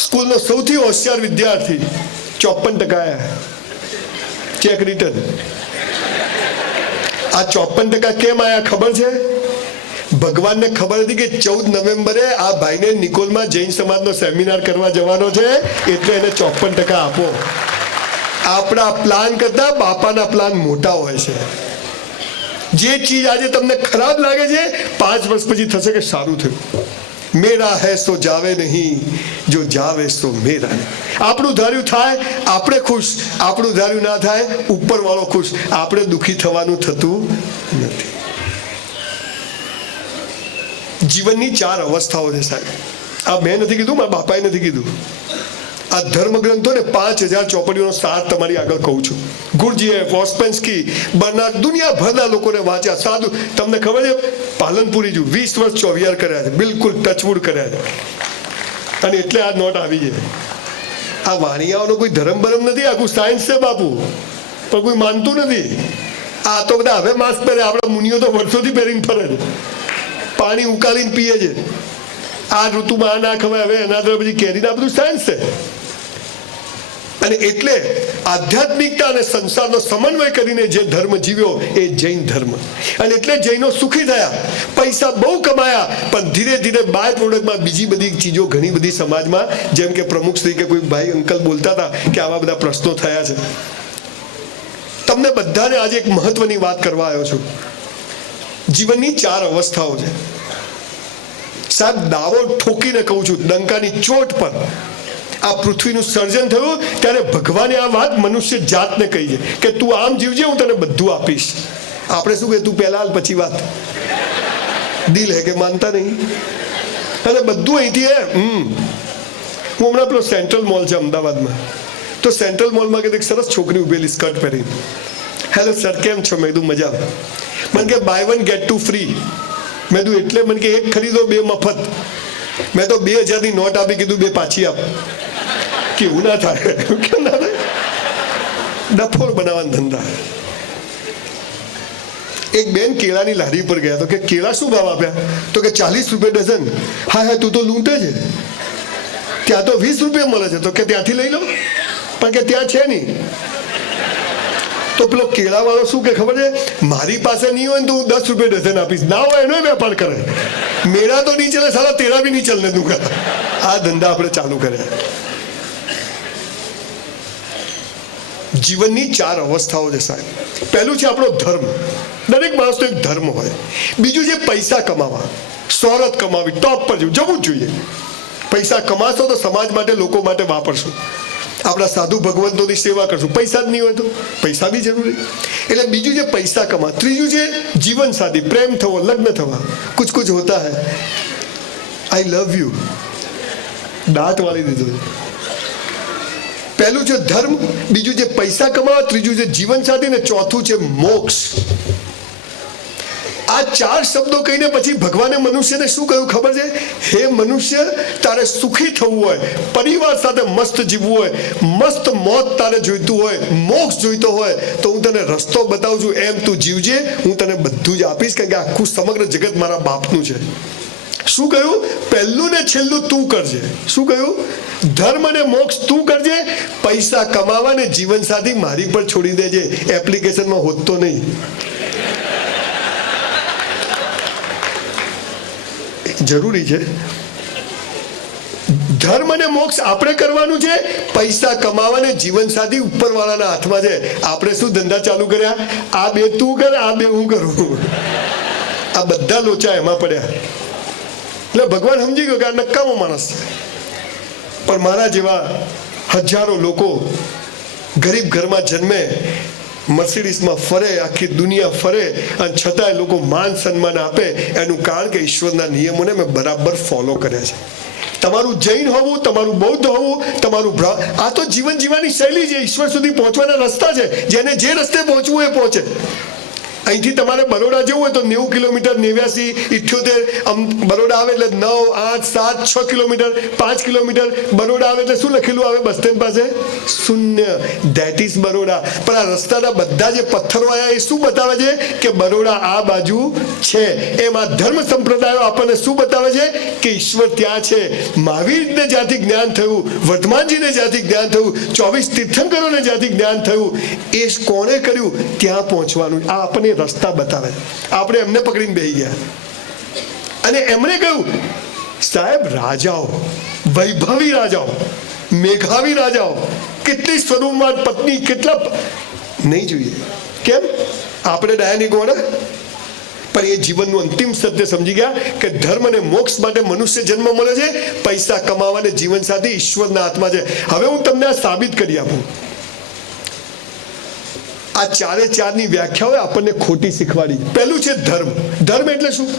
સ્કૂલનો સૌથી હોશિયાર વિદ્યાર્થી, 54% આવ્યા. Cheque return. આ 54% કેમ આવ્યા ખબર છે? ભગવાનને ખબર હતી કે 14 નવેમ્બરે આ ભાઈને નિકોલમાં જૈન સમાજનો સેમિનાર કરવા જવાનો છે, એટલે એને 54% આપો. આપણા પ્લાન કરતા બાપાના પ્લાન મોટા હોય છે. જે ચીજ આજે તમને ખરાબ લાગે છે, 5 વર્ષ પછી થશે કે સારું થયું. મેરા હૈ સો જાવે નહીં, જો જાવે સો મેરા નહીં. આપણું ધાર્યું થાય, આપણે ખુશ. આપણું ધાર્યું ના થાય, ઉપર વાળો ખુશ. આપણે દુઃખી થવાનું થતું નથી. જીવનની 4 અવસ્થાઓ છે સાહેબ. આ મેં નથી કીધું, મારા બાપાએ નથી કીધું. આ ધર્મગ્રંથો ને 5000 ચોપડીઓનો સાર તમારી આગળ કહું છું. ગુરજીએફ, ઓસ્પેન્સ્કી, બર્નાર્ડ, દુનિયાભરના લોકોને વાંચ્યા. સાધુ, તમને ખબર છે પાલનપુરી જો 20 વર્ષ ચોવિયાર કર્યા છે, બિલકુલ ટચવુડ કર્યા છે, અને એટલે આ નોટ આવી છે. આ વાણિયાઓનો કોઈ ધર્મ બરમ નથી, આખું સાયન્સ છે બાપુ, પણ કોઈ માનતું નથી. આ તો બધા હવે માસ્ક પહેરે, આપણા મુનિઓ તો વર્ષોથી પહેરીને ફરે છે, પાણી ઉકાળીને પીએ છે. આ ઋતુમાં આ ના ખવાય, હવે એના દ્વારા પછી કેરીના, બધું સાયન્સ છે. અને એટલે આધ્યાત્મિકતા અને સંસારનો સમન્વય કરીને જે ધર્મ જીવ્યો એ જૈન ધર્મ. અને એટલે જૈનો સુખી થયા, પૈસા બહુ કમાયા, પણ ધીરે ધીરે બાય પ્રોડક્ટમાં બીજી બધી ચીજો ઘણી બધી સમાજમાં, જેમ કે પ્રમુખ શ્રી કે કોઈ ભાઈ અંકલ બોલતા હતા કે આવા બધા પ્રશ્નો થયા છે. તમને બધાને આજે એક મહત્વની વાત કરવા આવ્યો છું. જીવનની 4 અવસ્થાઓ છે સાહેબ. દાવો ઠોકીને કહું છું, ડંકાની ચોટ પર આ પૃથ્વીનું સર્જન થયું ત્યારે ભગવાને આ વાત મનુષ્ય જાતને કહી છે કે તું આમ જીવજે, હું તને બધું આપીશ. આપણે શું કે તું પહેલા હાલ પછી વાત. દિલ હે કે માનતા નહીં. અને બધું અહીંથી હે. હું હમણાં પેલો સેન્ટ્રલ મોલ છે અમદાવાદમાં, તો સેન્ટ્રલ મોલમાં કે એક સરસ છોકરી ઉભેલી સ્કર્ટ પહેરીને. હેલો સર, કેમ છો? મેં કીધું મજા. મને કે બાય 1 get 2 ફ્રી. મેં કીધું એટલે? મને કે 1 ખરીદો 2 મફત. મેં તો 2000ની નોટ આપી, કીધું 2 પાછી આપ. કેવું ના થાય? કેમ ના થાય? ડફોર બનાવવાના ધંધા. એક બેન કેળાની લારી પર ગયા, તો કે કેળા શું ભાવ આપ્યા? તો કે 40 રૂપિયા ડઝન. હા, તું તો લૂંટે છે, ત્યાં તો 20 રૂપિયા મળે છે. તો કે ત્યાંથી લઈ લો, પણ કે ત્યાં છે નહીં. તો પેલો કેળા વાળો શું કે ખબર છે? મારી પાસે નહીં હોય ને તો હું 10 રૂપિયા ડઝન આપીશ, ના હોય એનો વેપાર કરે. મેરા તો નહીં ચલે, સારા તેરા બી નહીં ચલને દૂંગા. આ ધંધા આપણે ચાલુ કર્યા. જીવનની 4 અવસ્થાઓ છે સાહેબ. પહેલું છે આપણો ધર્મ. દરેક માણસનો એક ધર્મ હોય. બીજું છે પૈસા કમાવા, શોહરત કમાવી, ટોપ પર જવું જ જોઈએ. પૈસા કમાશો તો સમાજ માટે, લોકો માટે વાપરશું. આપણા સાધુ ભગવંતોની સેવા કરશું. પૈસા જ નહીં હોય તો પૈસા બી જરૂરી. એટલે બીજું છે પૈસા કમા. ત્રીજું છે જીવન સાથી, પ્રેમ થવો, લગ્ન થવા. કુછ કુછ હોતા હૈ. આઈ લવ યુ દાંત વાળી દીધું. પહેલું છે ધર્મ, બીજું છે પૈસા કમાવા, ત્રીજું છે જીવન સાથી, ને ચોથું છે મોક્ષ. આ 4 શબ્દો કહીને પછી ભગવાને મનુષ્યને શું કહ્યું ખબર છે? હે મનુષ્ય, તારે સુખી થવું હોય, પરિવાર સાથે મસ્ત જીવવું હોય, મસ્ત મોત તારે જોઈતું હોય, મોક્ષ જોઈતો હોય, તો હું તને રસ્તો બતાવું છું. એમ તું જીવજે, હું તને બધું જ આપીશ. કારણ કે આખું સમગ્ર જગત મારા બાપનું છે. શું કહ્યું? પહેલું ને છેલ્લું તું કરજે. શું કહ્યું? ધર્મ અને મોક્ષ તું કરજે, પૈસા કમાવા ને જીવન સાથી મારી પર છોડી દેજે. એપ્લિકેશનમાં હોતો નહીં. જરૂરી છે. ધર્મ અને મોક્ષ આપણે કરવાનું છે, પૈસા કમાવાને જીવન સાથી ઉપરવાળાના હાથમાં છે. આપણે શું ધંધા ચાલુ કર્યા? આ 2 તું કર, આ 2 હું કરું. આ બધા લોચા એમાં પડ્યા. એટલે ભગવાન સમજી ગયો કે આ નકામો માણસ છે. પણ મારા જેવા હજારો લોકો ગરીબ ઘરમાં જન્મે, મર્સિડીઝમાં ફરે, આખી દુનિયા ફરે, અને છતાંય લોકો માન સન્માન આપે. એનું કારણ કે ઈશ્વરના નિયમોને મેં બરાબર ફોલો કર્યા છે. તમારું જૈન હોવું, તમારું બૌદ્ધ હોવું, તમારું આ તો જીવન જીવવાની શૈલી છે. ઈશ્વર સુધી પહોંચવાના રસ્તા છે. જેને જે રસ્તે પહોંચવું એ પહોંચે. અહીંથી તમારે બરોડા જવું હોય તો 90 કિલોમીટર, 89, 78. બરોડા આવે એટલે 9, 8, 7, 6 કિલોમીટર, 5 કિલોમીટર. બરોડા આવે એટલે શું લખેલું આવે બસ સ્ટેન્ડ પાસે? 0. That is Baroda. પણ આ રસ્તાના બધા જે પથ્થરો આવ્યા એ શું બતાવે છે? કે બરોડા આ બાજુ છે. એમાં ધર્મ સંપ્રદાયો આપણને શું બતાવે છે? કે ઈશ્વર ત્યાં છે. મહાવીરને જ્યાંથી જ્ઞાન થયું, વર્ધમાનજીને જ્યાંથી જ્ઞાન થયું, 24 તીર્થંકરોને જ્યાંથી જ્ઞાન થયું, એ કોણે કર્યું? ત્યાં પહોંચવાનું. આ આપણને રસ્તા બતાવે. આપણે એમને પકડીને બેસી ગયા. અને એમણે કહ્યું, સાહેબ, રાજાઓ, વૈભવી રાજાઓ, મેઘાવી રાજાઓ, કેટલી સ્વરૂપમાં પત્ની, કેટલા નહીં જોઈએ. કેમ? આપણે ડાયાની ગોળે. પણ એ જીવનનું અંતિમ સત્ય સમજી ગયા કે ધર્મ અને મોક્ષ માટે મનુષ્ય જન્મ મળે છે, પૈસા કમાવાને જીવન સાથે ઈશ્વરના હાથમાં છે. હવે હું તમને આ સાબિત કરી આપું. આ 4ની વ્યાખ્યાઓ આપણને ખોટી શીખવાડી. પહેલું છે ધર્મ. ધર્મ એટલે શું?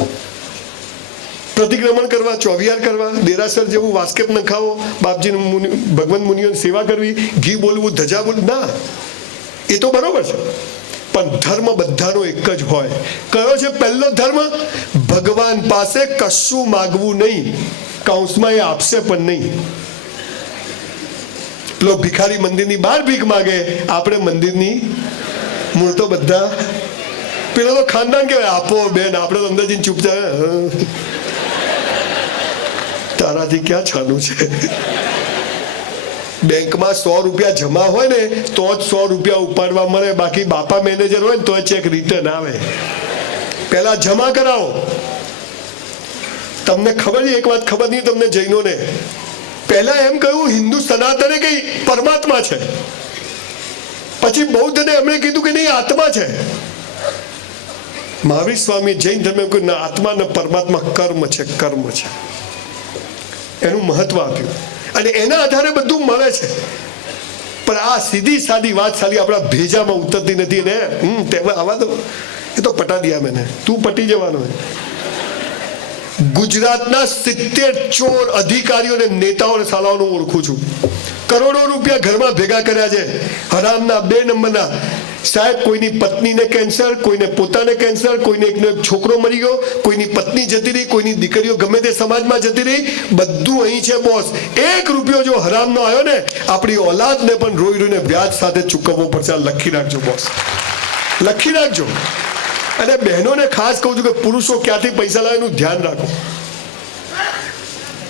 પ્રતિક્રમણ કરવા, ચોવિહાર કરવા, દેરાસર જેવું વાસ્કેપ નખાવો, બાપજીનું ભગવાન મુનિઓની સેવા કરવી, ઘી બોલવું, ધજા બોલવું, ના, એ તો બરોબર છે, પણ ધર્મ બધાનો એક જ હોય. કયો છે પહેલો ધર્મ? ભગવાન પાસે કશું માગવું નહીં, કૌંસમાં એ આપશે પણ નહીં. પેલો ભિખારી મંદિરની બહાર ભીખ માગે, આપણે મંદિરની મૂળ તો બધા, પેલો તો ખાનદાન કહેવાય, આપો બેન, આપણે તો અંદર જઈને ચૂપચાપ, તારાથી ક્યાં છાનું છે. બેંકમાં 100 રૂપિયા જમા હોય ને તો જ 100 રૂપિયા ઉપાડવા મળે, બાકી બાપા મેનેજર હોય ને તો ચેક રિટર્ન આવે. પહેલા જમા કરાવો. તમને ખબર છે એક વાત, ખબર નહીં તમને જૈનોને, પહેલા એમ કહ્યું હિન્દુ સનાતને કઈ પરમાત્મા છે, પછી બૌદ્ધને એમણે કીધું કે નહીં આત્મા છે. મહાવીર સ્વામી જૈન ધર્મ કહ્યું ના, આત્મા ને પરમાત્મા કર્મ છે, કર્મ છે, એનું મહત્વ આપ્યું અને એના આધારે બધું મળે છે. પણ આ સીધી સાદી વાત સાલી આપણા ભેજામાં ઉતરતી નથી ને. આવા તો એ તો પટા દિયા મેને, તું પટી જવાનો. ગુજરાતના 70 ચોર અધિકારીઓ અને નેતાઓને સાલાઓનું ઓળખું છું. કરોડો રૂપિયા ઘરમાં ભેગા કર્યા છે, હરામના 2 નંબરના. સાહેબ, કોઈની પત્નીને કેન્સર, કોઈને પોતાને કેન્સર, કોઈને એકનો એક છોકરો મરી ગયો, કોઈની પત્ની જતી રહી, કોઈની દીકરીઓ ગમે તે સમાજમાં જતી રહી, બધું અહીં છે બોસ. 1 રૂપિયો જો હરામનો આવ્યો ને, આપણી ઓલાદને પણ રોઈ રોઈને વ્યાજ સાથે ચૂકવવો પડશે. લખી રાખજો બોસ, લખી રાખજો. અને બહેનોને ખાસ કહું છું કે પુરુષો ક્યાંથી પૈસા લાવે એનું ધ્યાન રાખો.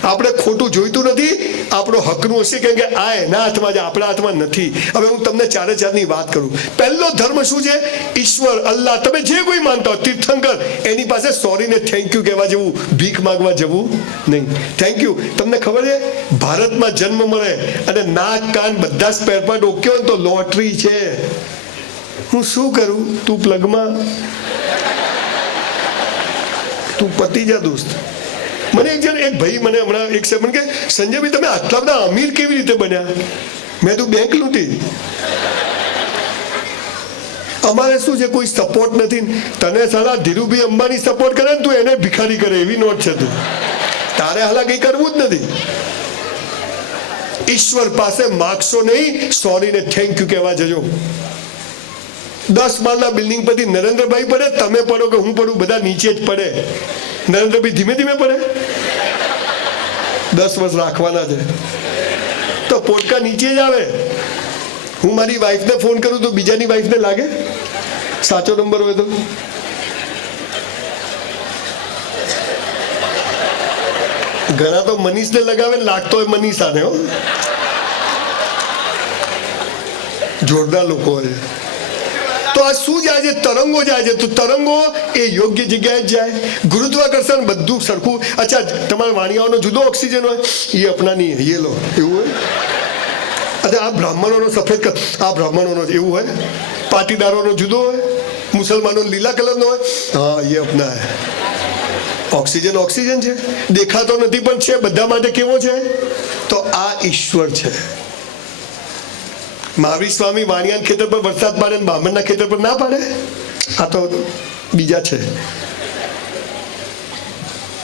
આપણે ખોટું જોઈતું નથી, આપણો હકનું હશે, કેમ કે આ એના હાથમાં છે, આપણા હાથમાં નથી. હવે હું તમને 4 વાત કરું. પહેલો ધર્મ શું છે? ઈશ્વર, અલ્લાહ, તમે જે કોઈ માનતા હો, તીર્થંકર, એની પાસે સોરી ને થેન્ક યુ કહેવા જેવું, ભીખ માંગવા જવું નહીં. Thank you. તમને ખબર છે ભારતમાં જન્મ મળે અને નાક કાન બધા સ્પેર પાર્ટ ઓકે હોય તો લોટરી છે. હું શું કરું? તું પ્લગમાં, તું પતી જા દોસ્ત. મને એક ભાઈ મને હમણાં એક સેકન્ડ કે સંજયભાઈ તમે આટલા બધા અમીર કેવી રીતે બન્યા? મેં તું બેંક લૂંટી. અમારે શું છે, કોઈ સપોર્ટ નથી. તને સાલા ધીરુભાઈ અંબાણી સપોર્ટ કરે ને તું એને ભિખારી કરે, એવી નોટ છે તું. તારે હાલા કઈ કરવું જ નથી. ઈશ્વર પાસે માગશો નહીં, સોરી ને થેન્ક યુ કહેવા જજો. 10 માળના બિલ્ડિંગ પરથી નરેન્દ્રભાઈ પડે, તમે પડો કે હું પડું, બધા નીચે જ પડે. નરેન્દ્રભાઈ ધીમે ધીમે પડે. 10 વર્ષ રાખવાના છે તો પોટકા નીચે જ આવે. હું મારી વાઈફને ફોન કરું તો બીજાની વાઈફને લાગે, સાચો નંબર હોય તો. ઘણા તો મનીષને લગાવે, લાગતો હોય મનીષાને. હો, જોરદાર લોકો હોય. તો આ શું જાય છે? તરંગો જાય છે. તો તરંગો એ યોગ્ય જગ્યાએ જ જાય. ગુરુત્વાકર્ષણ બધું સરખું. અચ્છા, તમારા વાણિયાઓનો જુદો ઓક્સિજન હોય, એ અપનાની એ લો, એવું હોય. અચ્છા, આ બ્રાહ્મણોનો સફેદ, આ બ્રાહ્મણોનો એવું હોય. પાટીદારોનો જુદો હોય, મુસલમાનો લીલા કલરનો હોય, હા એ અપનાય. ઓક્સિજન ઓક્સિજન છે, દેખાતો નથી પણ છે બધા માટે. કેવો છે? તો આ ઈશ્વર છે. મહાવીર સ્વામી વાણિયાના ખેતર પર વરસાદ પાડે ને બ્રાહ્મણના ખેતર પર ના પાડે? આ તો બીજા છે.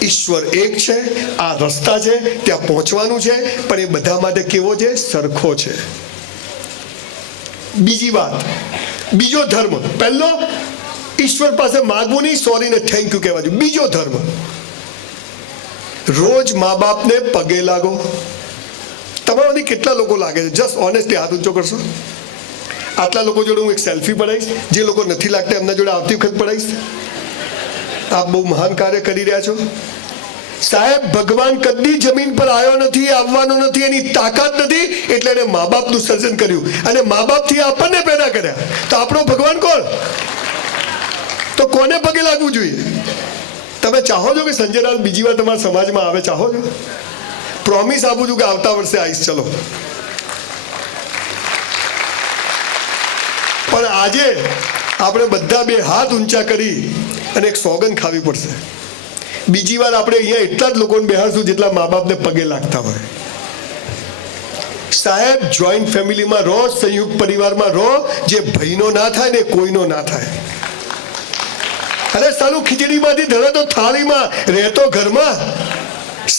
ઈશ્વર એક છે, આ રસ્તા છે, ત્યાં પહોંચવાનું છે, પણ એ બધા માટે કેવો છે? સરખો છે. બીજી વાત, બીજો ધર્મ. પહેલો ઈશ્વર પાસે માગવું નહીં, સોરી ને થેન્ક યુ કહેવા જોઈએ. બીજો ધર્મ, રોજ મા બાપને પગે લાગો. તમારાથી કેટલા લોકો લાગે છે? જસ્ટ ઓનેસ્ટલી હાથ ઊંચો કરશો. આટલા લોકો જોડે હું એક સેલ્ફી પડાવીશ. જે લોકો નથી લાગતા એમના જોડે આવતી વખત પડાવીશ. આપ બહુ મહાન કાર્ય કરી રહ્યા છો. સાહેબ, ભગવાન કદી જમીન પર આવ્યો નથી, આવવાનો નથી, એની તાકાત નથી, એટલે એને મા બાપનું સર્જન કર્યું અને મા બાપથી આપણને પેદા કર્યા. તો આપણો ભગવાન કોણ? તો કોને પગે લાગવું જોઈએ? તમે ચાહો છો કે સંજયલાલ બીજી વાર તમારા સમાજમાં આવે? ચાહો છો? પ્રોમિસ આપું છું કે આવતા વર્ષે આવીશ. ચલો. પણ આજે આપણે બધા 2 હાથ ઊંચા કરી અને એક સોગંદ ખાવી પડશે. બીજી વાર આપણે અહીંયા એટલા જ લોકોને બેહાડશું જેટલા મા બાપને પગે લાગતા હોય. સાહેબ, જોઈન્ટ ફેમિલીમાં રહો, સંયુક્ત પરિવારમાં રહો. જે ભાઈનો ના થાય ને કોઈનો ના થાય. અરે સાલું ખીચડીમાંથી ધરે તો થાળીમાં, રહેતો ઘરમાં.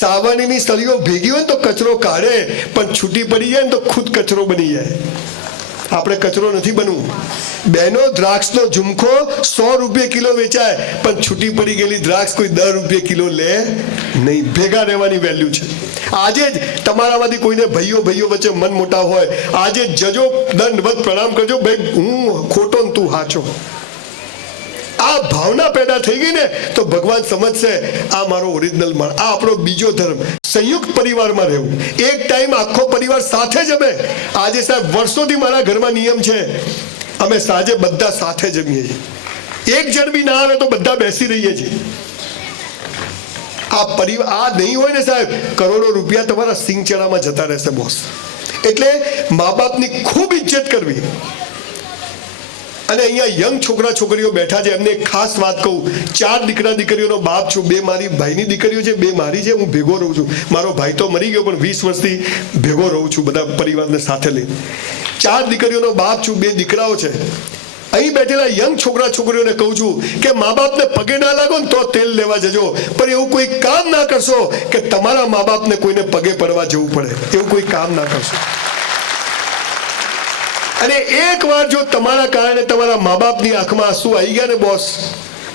સાવરણીની સળીઓ ભેગી હોય ને તો કચરો કાઢે, પણ છૂટી પડી જાય ને તો ખુદ કચરો બની જાય. આપણે કચરો નથી બનવું. બેનો, દ્રાક્ષનો ઝુમખો 100 રૂપિયા કિલો વેચાય, પણ છૂટી પડી ગયેલી દ્રાક્ષ કોઈ 10 રૂપિયા કિલો લે નહીં. ભેગા રહેવાની વેલ્યુ છે. આજે જ તમારામાંથી કોઈને ભાઈઓ વચ્ચે મન મોટા હોય, આજે જજો, દંડવત પ્રણામ કરજો, ભાઈ હું ખોટો ને તું સાચો. આ ભાવના પેદા થઈ ગઈ ને તો ભગવાન સમજશે આ મારો ઓરિજિનલ માણ, આ આપણો બીજો ધર્મ. સંયુક્ત પરિવારમાં રહેવું, એક ટાઈમ આખો પરિવાર સાથે જમે. આજે સાહેબ વર્ષોથી મારા ઘરમાં નિયમ છે, અમે સાંજે બધા સાથે જમીએ છીએ. એક જણ બી ના આવે તો બધા બેસી રહીએ છીએ. આ પરિવાર આ નહીં હોય ને સાહેબ, કરોડો રૂપિયા તમારા સિંગચેડામાં જતા રહેશે બોસ. એટલે મા બાપની ખૂબ ઇજ્જત કરવી. અને અહીંયા યંગ છોકરા છોકરીઓ બેઠા છે, એમને ખાસ વાત કહું. 4 દીકરા દીકરીઓનો બાપ છું. 2 મારી ભાઈની દીકરીઓ છે, 2 મારી છે. હું ભેગો રહું છું. મારો ભાઈ તો મરી ગયો, પણ 20 વર્ષથી ભેગો રહું છું બધા પરિવારને સાથે લઈ. 4 દીકરીઓનો બાપ છું, 2 દીકરાઓ છે. અહીં બેઠેલા યંગ છોકરા છોકરીઓને કહું છું કે મા બાપને પગે ના લાગો ને તો તેલ લેવા જજો, પણ એવું કોઈ કામ ના કરશો કે તમારા મા બાપને કોઈને પગે પડવા જવું પડે. એવું કોઈ કામ ના કરશો. અને એકવાર જો તમારા કારણે તમારા મા બાપની આંખમાં આંસુ આવી ગયા ને બોસ,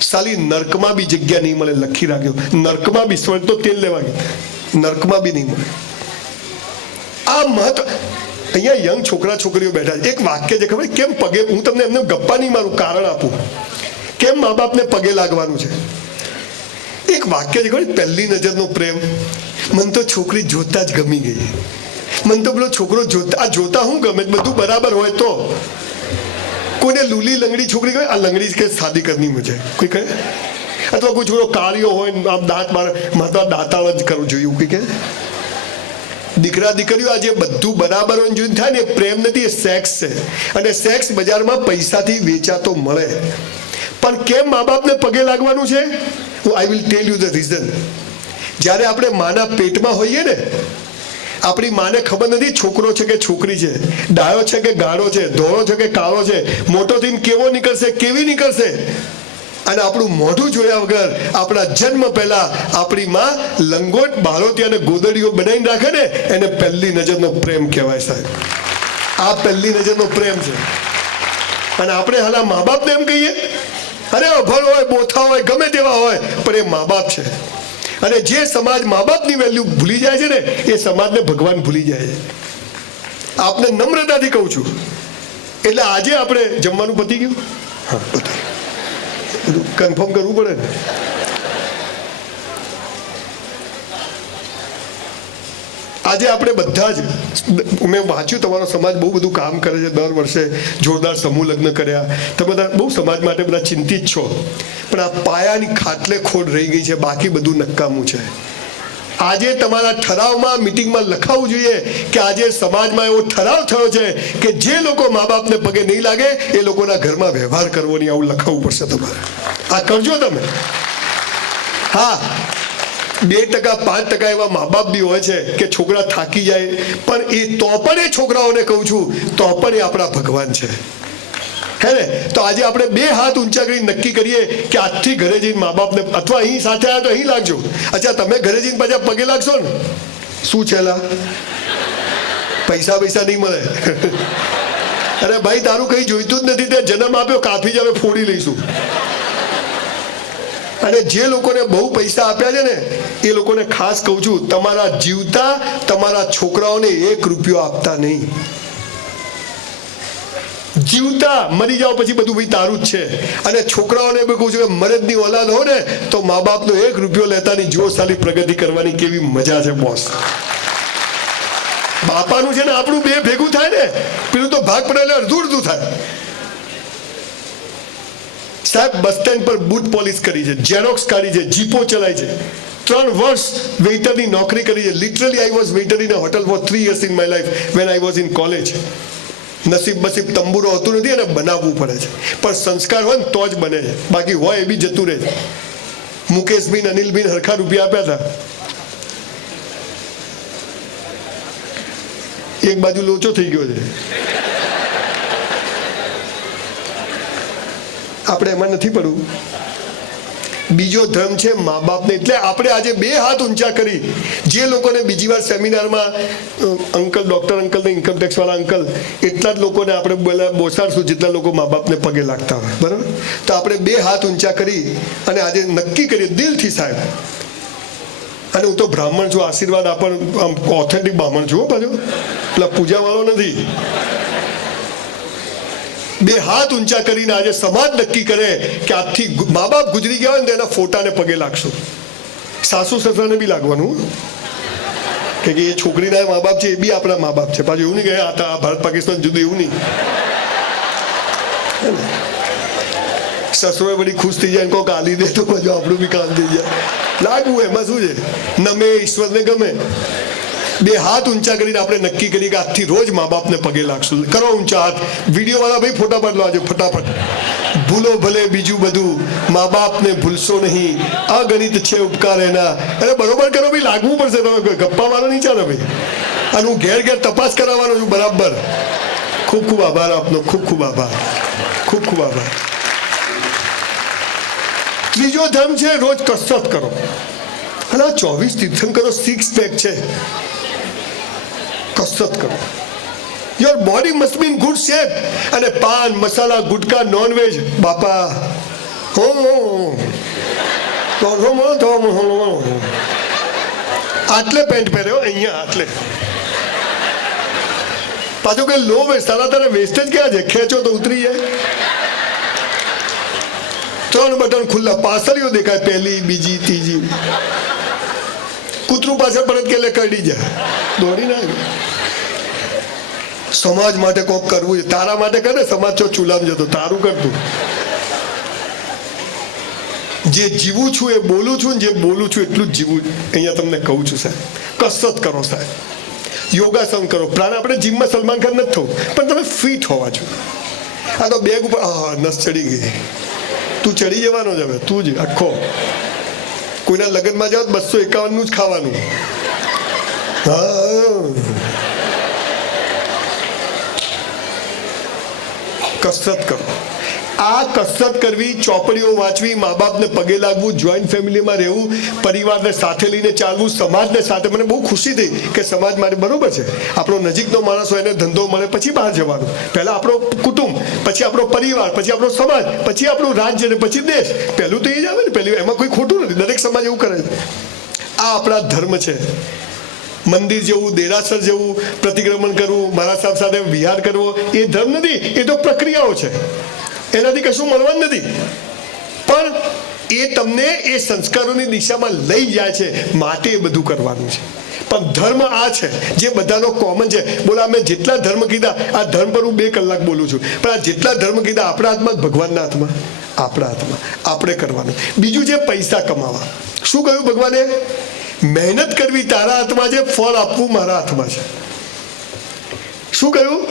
સાલી નર્કમાં બી જગ્યા નહીં મળે. લખી રાખ્યો, નર્કમાં બી. સ્વર્ગ તો તેલ લેવા ગયા, નર્કમાં બી નહીં મળે. આ મહત્વ. અહીંયા યંગ છોકરા છોકરીઓ બેઠા છે. એક વાક્ય છે ખબર કેમ પગે, હું તમને એમને ગપ્પા નહીં મારું, કારણ આપું કેમ મા બાપને પગે લાગવાનું છે. એક વાક્ય છે ખબર, પહેલી નજરનો પ્રેમ. મને તો છોકરી જોતા જ ગમી ગઈ. મને તો પેલો છોકરો જોતા હું ગમે, બધું બરાબર હોય તો. કોઈને લૂલી લંગડી છોકરી કહે, આ લંગડી કે શાદી કરની મુજે, કોઈ કહે. અથવા કોઈ છોકરો કાળિયો હોય, આમ દાંત મારે તો દાંતાળ જ કરવું જોઈએ, કોઈ કહે. દીકરા દીકરીઓ આજે બધું બરાબર જોઈને થાય ને, પ્રેમ નથી, એ સેક્સ છે. અને સેક્સ બજારમાં પૈસાથી વેચાતો મળે. પણ કેમ મા બાપને પગે લાગવાનું છે? I will tell you the reason. જ્યારે આપણે માના પેટમાં હોઈએ ને, આપણી માને ખબર નથી છોકરો છે કે છોકરી છે, ડાયો છે કે ગાળો છે, ધોળો છે કે કાળો છે, મોટો થઈને કેવો નીકળશે, કેવી નીકળશે. અને આપણું મોઢું જોયા વગર આપણા જન્મ પહેલા આપણી માં લંગોટ, બાળોતી અને ગોદડીઓ બનાવીને રાખે ને, એને પહેલી નજરનો પ્રેમ કહેવાય સાહેબ. આ પહેલી નજરનો પ્રેમ છે. અને આપણે હાલ મા બાપને એમ કહીએ, અરે અભણ હોય, બોથા હોય, ગમે તેવા હોય, પણ એ મા બાપ છે. અને જે સમાજ મા બાપની વેલ્યુ ભૂલી જાય છે ને, એ સમાજને ભગવાન ભૂલી જાય છે. આપને નમ્રતાથી કહું છું. એટલે આજે આપણે જમવાનું પતી ગયું? હા, પતી. કન્ફર્મ કરવું પડે ને. આજે આપણે બધા જ, મેં વાંચ્યું તમારો સમાજ બહુ બધું કામ કરે છે. દર વર્ષે જોરદાર સમૂહ લગ્ન કર્યા. તમે બધા બહુ સમાજ માટે બધા ચિંતિત છો, પણ આ પાયાની ખાટલે ખોડ રહી ગઈ છે, બાકી બધું નકામું છે. આજે તમારા ઠરાવમાં, મિટિંગમાં લખાવવું જોઈએ કે આજે સમાજમાં એવો ઠરાવ થયો છે કે જે લોકો મા બાપને પગે નહીં લાગે એ લોકોના ઘરમાં વ્યવહાર કરવો નહીં, આવું લખાવવું પડશે તમારે. આ કરજો તમે. હા, 2% 5% એવા મા બાપ બી હોય છે કે છોકરા થાકી જાય, પણ તો પણ એ છોકરાઓને કહું છું, તો પણ એ આપણા ભગવાન છે, હે ને. તો આજે આપણે 2 હાથ ઊંચા કરી નક્કી કરીએ કે આજથી ઘરે જઈને મા બાપને, અથવા અહીં સાથે આવ્યા તો અહીં લાગજો. અચ્છા, તમે ઘરે જઈને પાછા પગે લાગશો ને, શું છેલા પૈસા નહીં મળે. અરે ભાઈ, તારું કઈ જોઈતું જ નથી, તે જન્મ આપ્યો, કાફી જ અમે ફોડી લઈશું. અને જે લોકોને બહુ પૈસા આપ્યા છે ને, એ લોકોને ખાસ કહું છું, તમારા જીવતા તમારા છોકરાઓને 1 રૂપિયો આપતા નહીં. જીવતા મરી જાઓ પછી બધું ભાઈ તારું જ છે. અને છોકરાઓને બી કહું છું કે મરદની ઓલાદ હો ને તો મા બાપનો 1 રૂપિયો લેતા નહીં. જો સાલી પ્રગતિ કરવાની કેવી મજા છે બોસ. બાપાનું છે ને આપણું 2 ભેગું થાય ને, પેલું તો ભાગ પડે એટલે અડધું થાય. સાહેબ, બસ સ્ટેન્ડ પર બૂટ પોલિશ કરી છે, ઝેરોક્સ કાઢી છે, જીપો ચલાવી છે, 3 વર્ષ વેઇટરની નોકરી કરી છે. Literally I was waiter in a hotel for 3 years in my life when I was in college. નસીબ તંબુરો હોતું નથી અને બનાવવું પડે છે, પણ સંસ્કાર હોય ને તો જ બને છે, બાકી હોય એ બી જતું રહે. મુકેશબીન, અનિલબીન હરખા રૂપિયા આપ્યા હતા. એક બાજુ લોચો થઈ ગયો છે. આપણે એમાં નથી પડવું. બીજો ધર્મ છે મા બાપને. એટલે આપણે આજે બે હાથ ઊંચા કરી જે લોકોને બીજી વાર સેમિનારમાં અંકલ, ડૉક્ટર અંકલ ને ઇન્કમટેક્સ વાળા અંકલ, એટલા જ લોકોને આપણે બોસાડશું જેટલા લોકો મા બાપને પગે લાગતા હોય. બરાબર? તો આપણે બે હાથ ઊંચા કરી અને આજે નક્કી કરીએ દિલથી સાહેબ. અને હું તો બ્રાહ્મણ છું, આશીર્વાદ આપણ આમ ઓથેન્ટિક બ્રાહ્મણ છું પાછો, પેલા પૂજાવાળો નથી. બે હાથ ઊંચા કરીને આજે સમાજ નક્કી કરે કે આજથી મા બાપ ગુજરી ગયા હોય ને તો એના ફોટાને પગે લાગશું. સાસુ સસરાને બી લાગવાનું કે એ છોકરીના મા બાપ છે એ બી આપણા મા બાપ છે. પાછું એવું નહીં કે આ ભારત પાકિસ્તાન જુદું, એવું નહીં. સસરો બધી ખુશ થઈ જાય કોક આલી દે તો પાછું આપણું બી કામ થઈ જાય. લાગવું એમાં શું છે, નમે ઈશ્વરને ગમે. બે હાથ ઊંચા કરીને આપણે નક્કી કરી કે આજથી રોજ મા બાપને પગે લાગશું. કરો ઊંચા હાથ. વિડીયો વાળા ભાઈ ફોટા પાડ લો આજે ફટાફટ. ભૂલો ભલે બીજું બધું, મા બાપને ભૂલશો નહીં, અગણિત છે ઉપકાર એના. અરે બરોબર કરો ભાઈ, લાગવું પડશે. તમે ગપ્પા મારો નહીં ચાલે ભાઈ. અને હું ઘેર ઘેર તપાસ કરાવવાનો છું બરાબર. ખૂબ ખૂબ આભાર આપનો, ખૂબ ખૂબ આભાર, ખૂબ ખૂબ આભાર. ત્રીજો ધર્મ છે રોજ કસરત કરો. અને 24 તીર્થંકરો 6 પેક છે. કસરત કરો. Your body must be in good shape. અને પાન, મસાલા, ગુટકા, નોનવેજ બાપા આટલે પેન્ટ પહેર્યો અહીંયા આટલે. પાછો કે લો વેસ્ટ. તારા વેસ્ટેજ ક્યાં છે? ખેંચો તો ઉતરી જાય. 3 બટન ખુલ્લા, પાસળીઓ દેખાય, પહેલી, બીજી, ત્રીજી. કૂતરું પાછળ પડે કે કરડી જાય, દોડી ના. સમાજ માટે કોક કરવું છે. તારા માટે કરે, સમાજ છો ચૂલામ જતો, તારું કરતું. જે જીવું છું એ બોલું છું, જે બોલું છું એટલું જ જીવું. અહીંયા તમને કહું છું સાહેબ, કસરત કરો સાહેબ, યોગાસન કરો. પ્રાણ આપણે જીમમાં સલમાન ખાન નથી થવું, પણ તમે ફિટ હોવા છો. આ તો બેગ ઉપર નસ ચડી ગઈ, તું ચડી જવાનો જ હવે, તું જ આખો. કોઈના લગ્નમાં જાઓ 251 નું જ ખાવાનું. કસરત કરો. આ કસરત કરવી, ચોપડીઓ વાંચવી, મા બાપને પગે લાગવું, જોઈન્ટ ફેમિલીમાં રહેવું, પરિવારને સાથે લઈને ચાલવું, સમાજને સાથે. મને બહુ ખુશી થઈ કે સમાજ માટે બરોબર છે. આપણો નજીકનો માણસ હોય એને ધંધો મળે પછી બહાર જવાનું. પહેલા આપણો કુટુંબ, પછી આપણો પરિવાર, પછી આપણો સમાજ, પછી આપણું રાજ્ય ને પછી દેશ. પહેલું તો એ જ આવે ને. પહેલું એમાં કોઈ ખોટું નથી. દરેક સમાજ એવું કરે છે. આ આપણા ધર્મ છે. મંદિર જવું, દેરાસર જવું, પ્રતિક્રમણ કરવું, મારા સાહેબ સાથે વિહાર કરવો એ ધર્મ નથી. એ તો પ્રક્રિયાઓ છે. એનાથી કશું મળવાનું નથી. પણ એ તમને એ સંસ્કારોની દિશામાં લઈ જાય છે, માટે એ બધું કરવાનું છે. પણ ધર્મ આ છે જે બધાનો કોમન છે. બોલા મેં જેટલા ધર્મ કીધા, આ ધર્મ પર હું 2 કલાક બોલું છું, પણ આ જેટલા ધર્મ કીધા આપણા હાથમાં, ભગવાનના હાથમાં, આપણા હાથમાં. આપણે કરવાનું. બીજું છે પૈસા કમાવા. શું કહ્યું ભગવાને? મહેનત કરવી તારા હાથમાં છે, ફળ આપવું મારા હાથમાં છે. શું કહ્યું?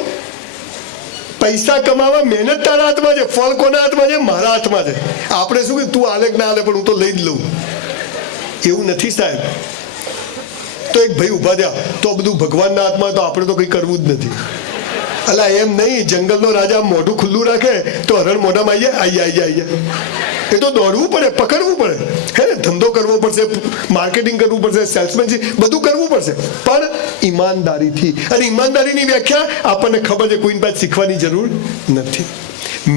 પૈસા કમાવા, મહેનત તારા હાથમાં છે, ફળ કોના હાથમાં છે? મારા હાથમાં છે. આપણે શું કે તું આલે કે ના આલે પણ હું તો લઈ જ લઉં. એવું નથી સાહેબ. તો એક ભાઈ ઉભા થયા, તો બધું ભગવાનના હાથમાં, તો આપણે તો કંઈ કરવું જ નથી. અલા એમ નહીં. જંગલનો રાજા મોઢું ખુલ્લું રાખે તો હરણ મોઢામાં આવી જાય. એ તો દોડવું પડે, પકડવું પડે, હે ને? ધંધો કરવો પડશે, માર્કેટિંગ કરવું પડશે, સેલ્સમેનશીપ બધું કરવું પડશે, પણ ઈમાનદારીથી. અને ઈમાનદારીની વ્યાખ્યા આપણને ખબર છે, કોઈની પાસે શીખવાની જરૂર નથી.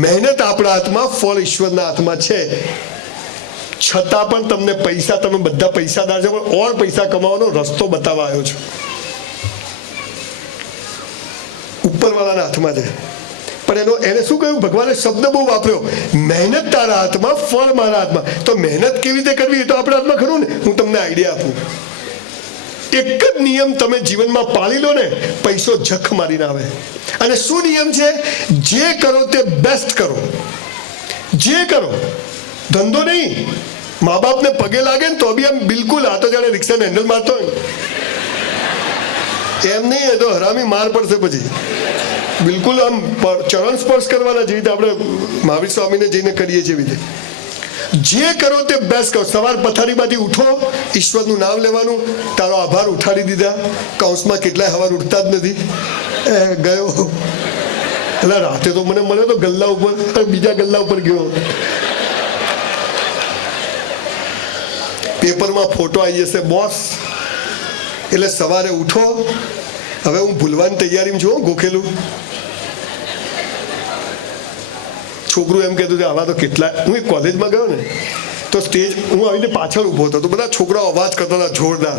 મહેનત આપણા હાથમાં, ફળ ઈશ્વરના હાથમાં છે. છતાં પણ તમને પૈસા, તમે બધા પૈસાદાર છો, પણ ઓર પૈસા કમાવાનો રસ્તો બતાવવા આવ્યો છું. ઉપરવાળાના હાથમાં છે. પણ એને શું કહ્યું ભગવાને? શબ્દ બહુ વાપર્યો, મહેનત તારા હાથમાં, ફળ મારા હાથમાં. તો મહેનત કેવી રીતે કરવી એ તો આપણા હાથમાં ખરું ને. હું તમને આઈડિયા આપું. એક જ નિયમ તમે જીવનમાં પાળી લો ને, પૈસો જખ મારીને આવે. અને શું નિયમ છે? જે કરો તે બેસ્ટ કરો. જે કરો, ધંધો નહીં. મા બાપને પગે લાગે ને તો બી આમ બિલકુલ, આ તો જાણે રિક્ષાને હેન્ડલ મારતો હોય એમ નહીં. એ તો હરામી માર પડશે પછી. બિલકુલ આમ ચરણ સ્પર્શ કરવાના, જેવી રીતે આપણે મહાવીર સ્વામીને જઈને કરીએ છીએ એવી રીતે. જે કરો તે બેસ્ટ કરો. સવાર પથારીમાંથી ઉઠો, ઈશ્વરનું નામ લેવાનું. તારો આભાર, ઉઠાડી દીધા. કૌંસમાં કેટલાય સવાર ઉઠતા જ નથી. ગયો એટલે રાતે તો મને મળ્યો તો ગલ્લા ઉપર, બીજા ગલ્લા ઉપર ગયો. પેપરમાં ફોટો આવી જશે બોસ, એટલે સવારે ઉઠો. હવે હું ભૂલવાની તૈયારીમાં છું, ગોખેલું. છોકરું એમ કહેતું કે આવા તો કેટલા, હું એક કોલેજમાં ગયો ને તો સ્ટેજ હું આવીને પાછળ ઊભો હતો તો બધા છોકરાઓ અવાજ કરતા હતા જોરદાર.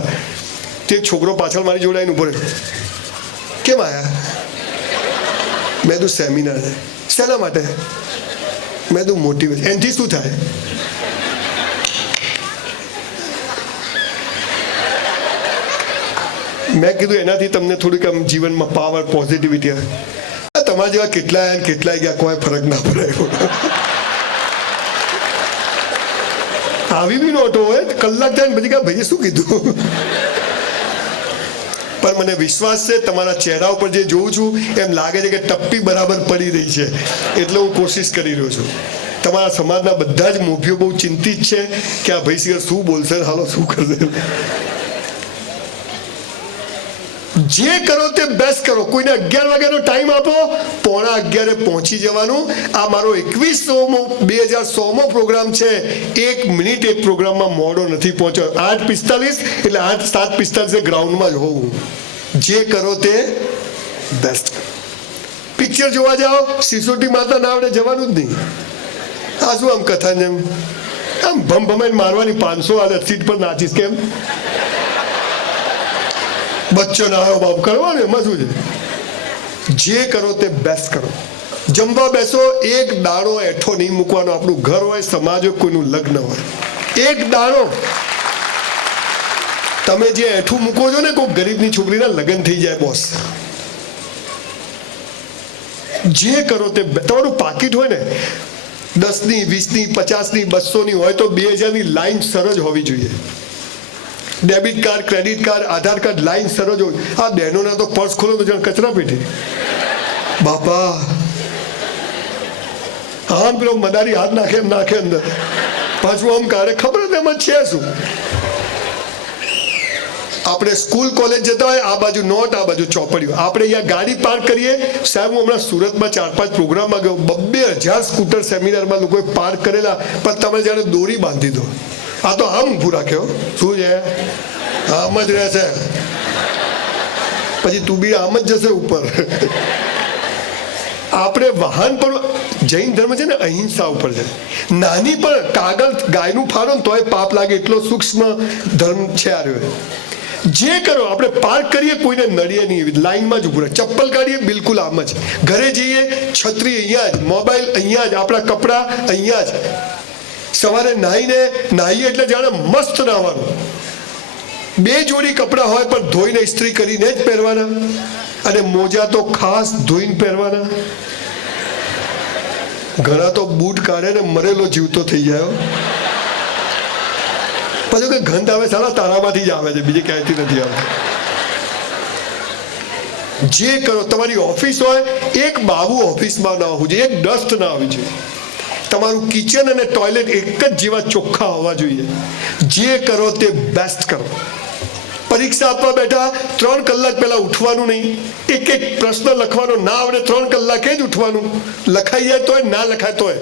તે એક છોકરો પાછળ મારી જોડે આવીને ઊભો રહ્યો. કેમ આયા? મેં તું સેમિનાર છે. શેના માટે? મેં તું મોટિવેશન. એનાથી શું થાય? મેં કીધું એનાથી તમને થોડીક આમ જીવનમાં પાવર, પોઝિટિવિટી આવે. તમારા જેવા કેટલાય ગયા, કોઈ ફરક ના પડે. આવી બી નહોતો હોય, કલાક થાય ને પછી કા ભાઈએ શું કીધું. પણ મને વિશ્વાસ છે તમારા ચહેરા ઉપર જે જોઉં છું એમ લાગે છે કે ટપ્પી બરાબર પડી રહી છે, એટલે હું કોશિશ કરી રહ્યો છું. તમારા સમાજના બધા જ મોભીઓ બહુ ચિંતિત છે કે આ ભાઈ સિવાય શું બોલશે, હાલો શું કરશે. જે કરો તે બેસ્ટ કરો. કોઈને 11 વાગ્યાનો ટાઈમ આપો, 11:15 પહોંચી જવાનું. આ મારો 2016મો પ્રોગ્રામ છે. 1 મિનિટ એક પ્રોગ્રામમાં મોડો નથી પહોંચ્યો. 8:45 એટલે 7:45 ગ્રાઉન્ડમાં જ હોવું. જે કરો તે બેસ્ટ. પિક્ચર જોવા જાઓ, સિસોટી માતા ના આવડે જવાનું જ નહીં. આ શું આમ કથા જેમ આમ ભમાઈને મારવાની, 500 આલે સીટ પર નાચીશ કેમ? બચ્ચો ના આવ્યો બાપ કરવાનું, એમાં શું છે? જે કરો તે બેસ્ટ કરો. જમવા બેસો, એક દાડો એઠો નહીં મૂકવાનો. આપણું ઘર હોય, સમાજ હોય, કોઈનું લગ્ન હોય, એક દાડો તમે જે એઠું મૂકો છો ને, કોઈ ગરીબની છોકરીના લગ્ન થઈ જાય બોસ. જે કરો તે તમારું પાકીટ હોય ને 10ની, 20ની, 50ની, 200ની હોય તો 2000ની લાઈન સરજ હોવી જોઈએ. ડેબિટ કાર્ડ, ક્રેડિટ કાર્ડ, આધાર કાર્ડ લાઈન સરજ હોય. આ બહેનોના તો પર્સ ખોલો તો જાણ કચરા પેટી. બાપા આમ પેલો મદારી હાથ નાખે અંદર, પાછું આમ કાઢે, ખબર જ એમાં છે શું. આપણે સ્કૂલ કોલેજ જતા હોય, આ બાજુ નોટ, આ બાજુ ચોપડીઓ. આપણે અહીંયા ગાડી પાર્ક કરીએ. સાહેબ હું હમણાં સુરતમાં 4-5 પ્રોગ્રામમાં ગયો, 2,000 સ્કૂટર સેમિનારમાં લોકોએ પાર્ક કરેલા, પણ તમે જ્યારે દોરી બાંધી દો. આ તો આમ ઊભું રાખ્યો, શું છે? આમ જ રહેશે, પછી તું બી આમ જ જશે ઉપર. આપણે વાહન પણ, જૈન ધર્મ છે ને અહિંસા ઉપર છે. નાની પણ કાગળ ગાયનું ફાડો ને તોય પાપ લાગે, એટલો સૂક્ષ્મ ધર્મ છે આ રહ્યો. જે કરો, આપણે પાર્ક કરીએ કોઈને નડીએ નહીં, લાઈનમાં જ ઉભું રહે. ચપ્પલ કાઢીએ બિલકુલ આમ જ. ઘરે જઈએ છત્રી અહીંયા જ, મોબાઈલ અહીંયા જ, આપણા કપડાં અહીંયા જ. સવારે નાહીએ એટલે જાણે મસ્ત નાવાનું. 2 જોડી કપડાં હોય પણ ધોઈને ઇસ્ત્રી કરીને જ પહેરવાના, અને મોજા તો ખાસ ધોઈને પહેરવાના. ઘણા તો બૂટ કાઢે ને મરેલો જીવતો થઈ જાય. પછી કે ગંધ આવે, સાલા તારામાંથી જ આવે છે, બીજે ક્યાંયથી નથી આવતી. જે કરો, તમારી ઓફિસ હોય, એક બાબુ ઓફિસમાં ના હોવું જોઈએ, એક ડસ્ટ ના આવવી જોઈએ. તમારું કિચન અને ટોયલેટ એક જ જેવા ચોખ્ખા હોવા જોઈએ. જે કરો તે બેસ્ટ કરો. પરીક્ષા આપવા બેઠા 3 કલાક પહેલા ઉઠવાનું નહીં. એક પ્રશ્ન લખવાનો ના આવડે 3 કલાકે જ ઉઠવાનું. લખાઈ જાય તોય, ના લખાય તોય.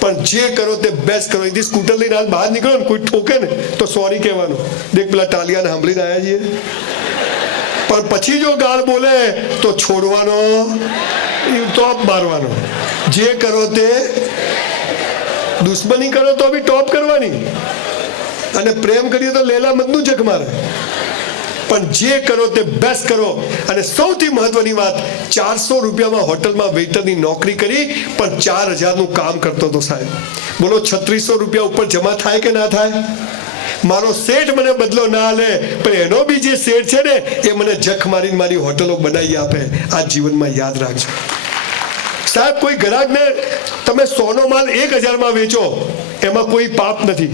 પણ જે કરો તે બેસ્ટ કરો. એથી સ્કૂટર લઈને બહાર નીકળો ને, કોઈ ઠોકે ને તો સોરી કહેવાનું. દેખ પેલા ટાલિયાને સાંભળીને આવ્યા છીએ. પણ પછી જો ગાળ બોલે તો છોડવાનો, ટોપ મારવાનો. જે કરો તે, દુશ્મની કરો તો બી ટોપ કરવાની, અને પ્રેમ કરીએ તો લેલા મતનું જગ મારે. પણ જે કરો તે બેસ્ટ કરો. અને સૌથી મહત્વની વાત, 400 રૂપિયામાં હોટલમાં વેઇટરની નોકરી કરી, પણ 4000નું કામ કરતો હતો સાહેબ. બોલો 3600 રૂપિયા ઉપર જમા થાય કે ના થાય? મારો શેઠ મને બદલો ના લે, પણ એનો બી જે શેઠ છે ને એ મને જખ મારીને મારી હોટલો બનાવી આપે. આ જીવનમાં યાદ રાખજો સાહેબ. કોઈ ગ્રાહકને તમે 100નો માલ 1000માં વેચો, એમાં કોઈ પાપ નથી,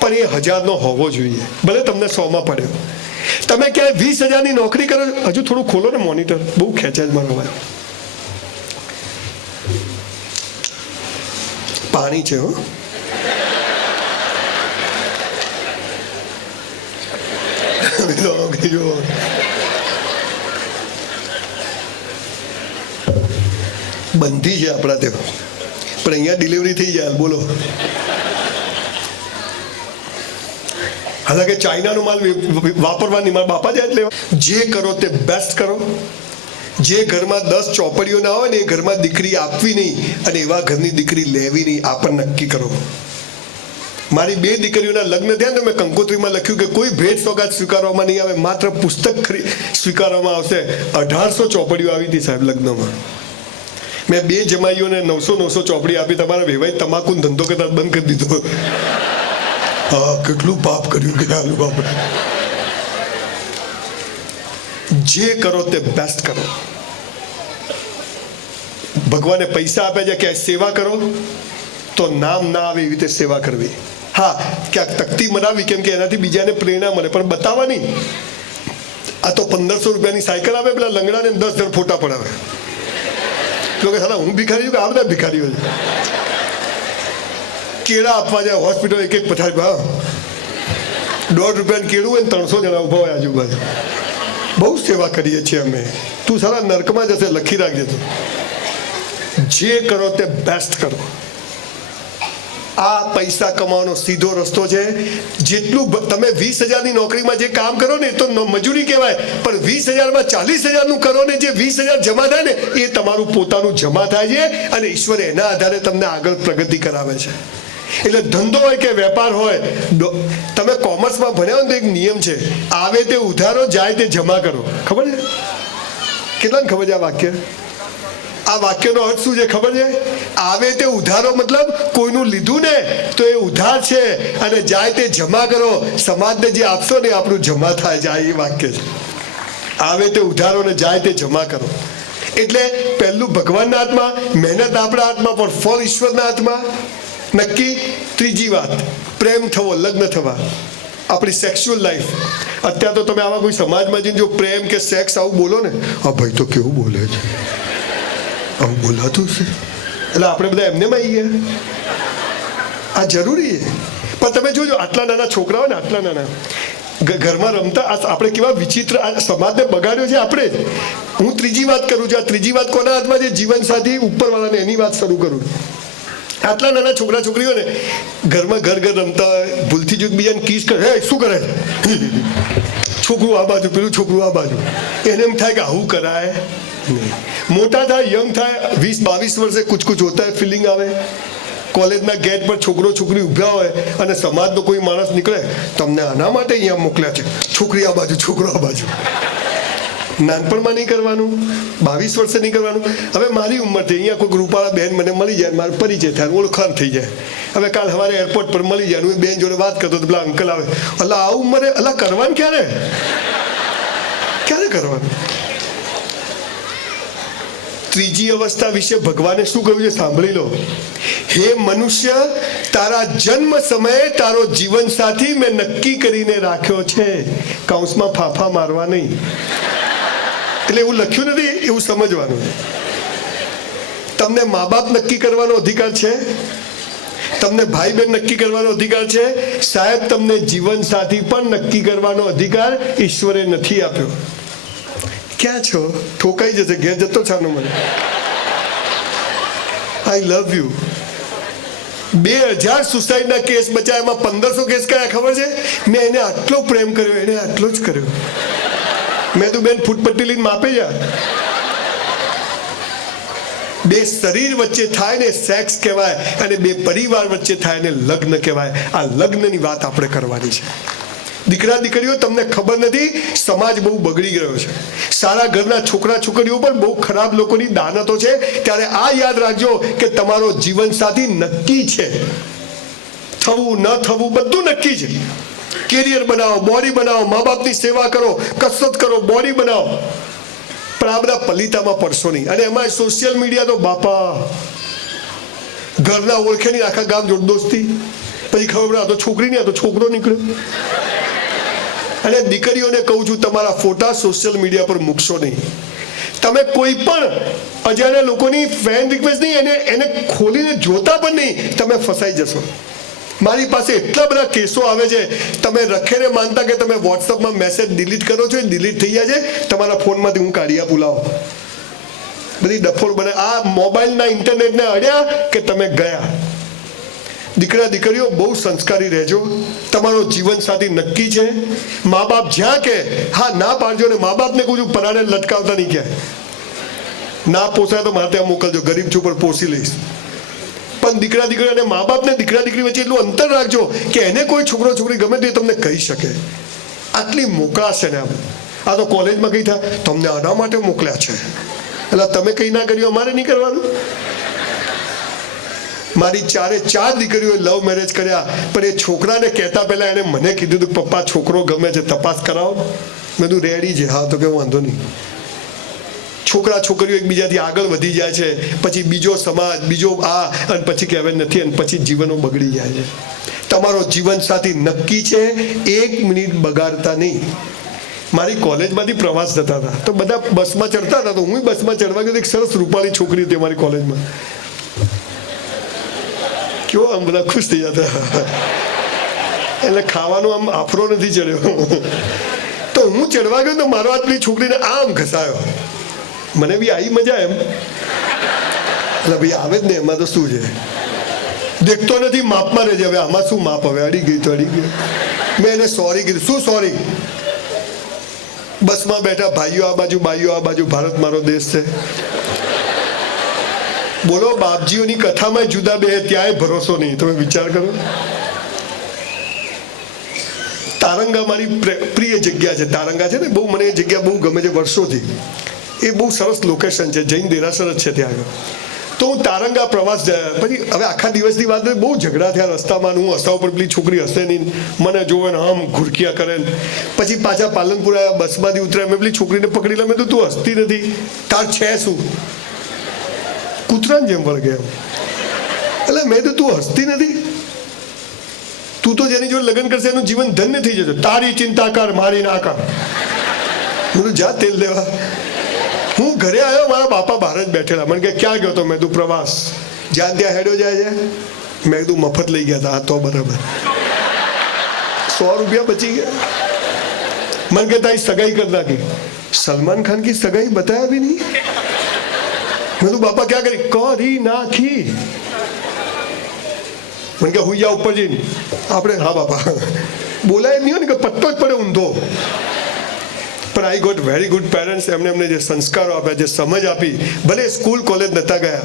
પણ એ 1000નો હોવો જોઈએ, ભલે તમને 100માં પડ્યો. તમે ક્યાંય 20,000ની નોકરી કરો, હજુ થોડું ખોલો ને મોનિટર, બહુ ખેંચાય જ મારો ભાઈ. પાણી છે હો. બંધી છે આપણા ત્યાં, પણ અહીંયા ડિલિવરી થઈ જાય. બોલો હાલાકે ચાઇનાનો માલ વાપરવાની મારા બાપા જાય એટલે જે કરો તે બેસ્ટ કરો. જે ઘરમાં 10 ચોપડીઓ ના હોય ને એ ઘરમાં દીકરી આપવી નહીં અને એવા ઘરની દીકરી લેવી નહીં. આ પણ નક્કી કરો. મારી 2 દીકરીઓના લગ્ન થયા તો મેં કંકોત્રીમાં લખ્યું કે કોઈ ભેટ સોગાત સ્વીકારવામાં નહીં આવે, માત્ર પુસ્તક સ્વીકારવામાં આવશે. 1800 ચોપડીઓ આવી હતી સાહેબ લગ્નમાં. મેં 2 જમાઈઓને 900 ચોપડી આપી. તમારા વેવાઈ તમાકુનો ધંધો કરતા બંધ કરી દીધો. હા, કેટલું પાપ કર્યું કે આલુ બાપરે. જે કરો તે બેસ્ટ કરો. ભગવાને પૈસા આપ્યા છે કે સેવા કરો તો નામ ના આવે એવી રીતે સેવા કરવી. હા, ક્યાંક તકતી મનાવી, કેમ કે એનાથી બીજાને પ્રેરણા મળે, પણ બતાવવા નહીં. આ તો 1500 રૂપિયાની સાયકલ આવે, પેલા લંગડાને 10 જણ ફોટા પડાવે. લોકો સાલા હું ભિખારી છું કે આ બધા ભિખારીઓ છે. કેળા આપવા જાય હોસ્પિટલ, એક પથારી, હા, 1.5 રૂપિયાનું કેળું હોય ને 300 જણા ઉભા હોય આજુબાજુ. બહુ સેવા કરીએ છીએ અમે. તું સારા નર્કમાં જશે, લખી રાખજે. તું જે કરો તે બેસ્ટ કરો. આ પૈસા કમાવાનો સીધો રસ્તો છે. જેટલું તમે 20,000ની નોકરીમાં જે કામ કરો ને એ તો મજૂરી કહેવાય, પણ 20,000માં 40,000નું કરો ને જે 20,000 જમા થાય ને એ તમારું પોતાનું જમા થાય છે અને ઈશ્વર એના આધારે તમને આગળ પ્રગતિ કરાવે છે. એટલે ધંધો હોય કે વેપાર હોય, તમે કોમર્સમાં ભણ્યા હોય તો એક નિયમ છે, આવે તે ઉધારો, જાય તે જમા કરો. ખબર છે? કેટલાને ખબર છે આ વાક્ય? આ વાક્યનો અર્થ શું છે ખબર છે? આવે તે ઉધારો મતલબ કોઈનું લીધું ને તો એ ઉધાર છે, અને જાય તે જમા કરો. સમાજને જે આપશો ને આપણું જમા થાય જાય, એ વાક્ય છે. આવે તે ઉધારો ને જાય તે જમા કરો. એટલે પહેલું ભગવાનના હાથમાં, મહેનત આપણા હાથમાં, પણ ફળ ઈશ્વરના હાથમાં. નક્કી. ત્રીજી વાત, પ્રેમ થવો, લગ્ન થવા. આપણી સેક્સ્યુઅલ લાઈફ. અત્યારે તો તમે આવા કોઈ સમાજમાં જઈને જો પ્રેમ કે સેક્સ આવું બોલો ને, આ ભાઈ તો કેવું બોલે છે, આવું બોલાતું છે, એટલે આપણે બધા એમને આવી ગયા. આ જરૂરી છે. પણ તમે જોજો, આટલા નાના છોકરાઓ ને, આટલા નાના ઘરમાં રમતા, આપણે કેવા વિચિત્ર સમાજને બગાડ્યો છે આપણે જ. હું ત્રીજી વાત કરું છું. આ ત્રીજી વાત કોના હાથમાં છે? જીવનસાથી ઉપરવાળાને, એની વાત શરૂ કરું. આટલા નાના છોકરા છોકરીઓને ઘરમાં ઘર રમતા હોય, ભૂલથી જો બીજાને કિસ કરે, હે શું કરે, છોકરું આ બાજુ, પેલું છોકરું આ બાજુ. એને એમ થાય કે આવું કરાય નહીં. મોટા થાય, યંગ થાય, 20-22 વર્ષે કુછ કુછ હોતા હોય, ફિલિંગ આવે. કોલેજના ગેટ પર છોકરો છોકરી ઉભ્યા હોય અને સમાજનો કોઈ માણસ નીકળે, તમને આના માટે અહીંયા મોકલ્યા છે, છોકરી આ બાજુ, છોકરો આ બાજુ. નાનપણમાં નહીં કરવાનું, 22 વર્ષે નહીં કરવાનું. હવે મારી ઉંમર થઈ, અહીંયા કોઈ રૂપાળા બેન મને મળી જાય, મારો પરિચય થાય, ઓળખાણ થઈ જાય. હવે કાલ સવારે એરપોર્ટ પર મળી જાય, હું બેન જોડે વાત કરતો તો પેલા અંકલ આવે, અલા આ ઉંમરે, અલા કરવાનું ક્યારે કરવાનું? ત્રીજી અવસ્થા વિશે ભગવાને શું કહ્યું છે સાંભળી લો. હે મનુષ્ય, તારા જન્મ સમયે તારો જીવન સાથી મેં નક્કી કરીને રાખ્યો છે. કૌંસમાં ફાફા મારવા નહીં. એટલે એવું લખ્યું નથી, એવું સમજવાનું. તમને મા બાપ નક્કી કરવાનો અધિકાર છે, તમને ભાઈ બહેન નક્કી કરવાનો અધિકાર છે. સાહેબ, તમને જીવન સાથી પણ નક્કી કરવાનો અધિકાર ઈશ્વરે નથી આપ્યો. ક્યાં છો? ઠોકાઈ જશે, ઘેર જતો છાનો મને. આઈ લવ યુ. 2000 સુસાઇડના કેસ બચાવ્યા, એમાં 1500 કેસ કયા ખબર છે? મેં એને આટલો પ્રેમ કર્યો, એને આટલો જ કર્યો. મેં તું બેન ફૂટપટ્ટી લઈને માપે જા. 2 શરીર વચ્ચે થાય ને સેક્સ કહેવાય, અને 2 પરિવાર વચ્ચે થાય ને લગ્ન કહેવાય. આ લગ્નની વાત આપણે કરવાની છે. દીકરા દીકરીઓ, તમને ખબર નથી, સમાજ બહુ બગડી ગયો છે. સારા ઘરના છોકરા છોકરીઓ પણ બહુ ખરાબ લોકોની દાનતો છે. ત્યારે આ યાદ રાખજો કે તમારો જીવન સાથી નક્કી છે. થવું ન થવું બધું નક્કી છે. કેરિયર બનાવો, બોડી બનાવો, મા બાપની સેવા કરો, કસરત કરો, બોડી બનાવો, પણ આ બધા પલીતામાં પડશો નહીં. અને એમાં સોશિયલ મીડિયા તો બાપા, ઘરના ઓળખે નહીં, આખા ગામ જોડ દોસ્તી, પછી ખબર પડે આ તો છોકરી નહીં, આ તો છોકરો નીકળ્યો. અને દીકરીઓને કહું છું, તમારા ફોટા સોશિયલ મીડિયા પર મૂકશો નહીં. તમે કોઈ પણ અજાણ્યા લોકોની ફ્રેન્ડ રિક્વેસ્ટ નહીં, એને ખોલીને જોતા પણ નહીં, તમે ફસાઈ જશો. મારી પાસે એટલા બધા કેસો આવે છે. તમે રખેને માનતા કે તમે વોટ્સઅપમાં મેસેજ ડિલીટ કરો છો, ડિલીટ થઈ જાય છે તમારા ફોનમાંથી. હું કાઢી આપું, લાવો. બધી ડફોડ બને. આ મોબાઈલના ઇન્ટરનેટને અડ્યા કે તમે ગયા. દીકરા દીકરીઓ બહુ સંસ્કારી રહેજો. તમારો જીવનસાથી નક્કી છે. મા બાપ જ્યાં કે હા ના પાડજો, ને મા બાપને કહું છું પરાણે લટકાવતા નહીં ક્યાંય. ના પોસાય તો મારે ત્યાં મોકલજો, ગરીબ છું પણ પોસી લઈશ. પણ દીકરા દીકરી અને મા બાપને દીકરા દીકરી વચ્ચે એટલું અંતર રાખજો કે એને કોઈ છોકરો છોકરી ગમે તો એ તમને કહી શકે. આટલી મોકળાશ છે ને આપણે. આ તો કોલેજમાં કઈ થાય તમને આના માટે મોકલ્યા છે, એટલે તમે કઈ ના કર્યું અમારે નહીં કરવાનું. મારી 4 દીકરીઓએ લવ મેરેજ કર્યા, પણ એ છોકરાને કહેતા પહેલા એને મને કીધું હતું પપ્પા છોકરો ગમે છે, તપાસ કરાવો. મેં તું રેડી છે? હા. તો કે વાંધો નહીં. છોકરા છોકરીઓ એકબીજાથી આગળ વધી જાય છે, પછી બીજો સમાજ, બીજો આ, અને પછી કહેવાય નથી, અને પછી જીવનો બગડી જાય છે. તમારો જીવનસાથી નક્કી છે, 1 મિનિટ બગાડતા નહીં. મારી કોલેજમાંથી પ્રવાસ જતા હતા તો બધા બસમાં ચડતા હતા, તો હું બસમાં ચડવા ગયો. એક સરસ રૂપાળી છોકરી હતી અમારી કોલેજમાં. કેવો આમ બધા ખુશ થઈ જતા, એટલે ખાવાનું આમ આફરો નથી ચડ્યો. તો હું ચડવા ગયો તો મારો હાથ પેલી છોકરીને આમ ઘસાયો. મને બી આવી મજા એમ, એટલે ભાઈ આવે જ ને, એમાં તો શું છે, દેખતો નથી, માપમાં રહેજે. હવે આમાં શું માપ, હવે અડી ગઈ તો અડી ગઈ. મેં એને સોરી કીધું. શું સોરી? બસમાં બેઠા ભાઈઓ આ બાજુ, બાઈઓ આ બાજુ, ભારત મારો દેશ છે. બોલો, બાપજીઓની કથામાં જુદા બે, ત્યાંય ભરોસો નહીં. તમે વિચાર કરો. તારંગા મારી પ્રિય જગ્યા છે. તારંગા છે ને, બહુ મને એ જગ્યા બહુ ગમે છે વર્ષોથી. એ બહુ સરસ લોકેશન છે, જૈન દેરાસર જ છે ત્યાં આગળ. તો હું તારંગા પ્રવાસ ગયા. પછી હવે આખા દિવસની વાત, બહુ ઝઘડા થયા રસ્તામાં. હું હસતા ઉપર પેલી છોકરી હસે નહીં, મને જોવે ને આમ ઘુરકિયા કરે. પછી પાછા પાલનપુર આવ્યા, બસમાંથી ઉતર્યા. મેં પેલી છોકરીને પકડી લે. મેં તો તું હસતી નથી, તાર છે શું? કૂતરાની જેમ વળગે એમ. એટલે મેં તો તું હસતી નથી, તું તો જેની જોડે લગ્ન કરશે એનું જીવન ધન્ય થઈ જશે. તારી ચિંતા કર, મારી ના કર. હું જા તેલ લેવા. હું ઘરે આવ્યો, મારા બાપા બહાર જ બેઠેલા. મને કે ક્યાં ગયો તો? મેં તું પ્રવાસ. જ્યાં ત્યાં હેડ્યો જાય છે. મેં તું મફત લઈ ગયા હતા. હા તો બરાબર, 100 રૂપિયા બચી ગયા. મને કે તારી સગાઈ કરી નાખી. સલમાન ખાન કી સગાઈ બતાયા બી નહીં. મેં તું બાપા ક્યાં કરી નાખી. મને કે હું યા ઉપર જઈને આપણે. હા બાપા, બોલાય નહીં હોય ને કે પત્તો જ પડે ઊંધો. પણ I got very good parents. એમને જે સંસ્કારો આપ્યા, જે સમજ આપી, ભલે સ્કૂલ કોલેજ નહોતા ગયા,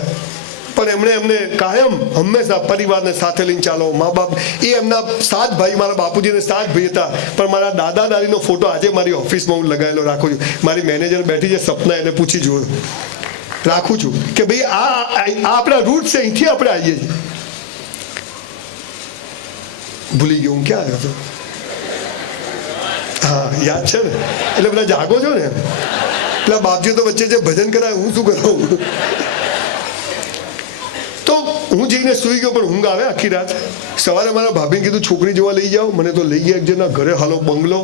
પણ એમને કાયમ હંમેશા પરિવારને સાથે લઈને ચાલો. મા બાપ એ એમના 7 ભાઈ, મારા બાપુજીને 7 ભાઈ હતા, પણ મારા દાદા દાદીનો ફોટો આજે મારી ઓફિસમાં હું લગાવેલો રાખું છું. મારી મેનેજર બેઠી છે સપના, એને પૂછી જોયું રાખું છું કે ભાઈ આ આપણા રૂટ છે, અહીંથી આપણે આવીએ છીએ. ભૂલી ગયો હું ક્યાં આવ્યો હતો. હા યાદ છે ને. એટલે પેલા જાગો છો ને, પેલા બાપજી તો વચ્ચે જે ભજન કરાય, હું શું કરું. તો હું જઈને સુઈ ગયો, પણ ઊંઘ આવે આખી રાત. સવારે મારા ભાભીને કીધું છોકરી જોવા લઈ જાઓ. મને તો લઈ ગયા એક જણના ઘરે. હાલો બંગલો,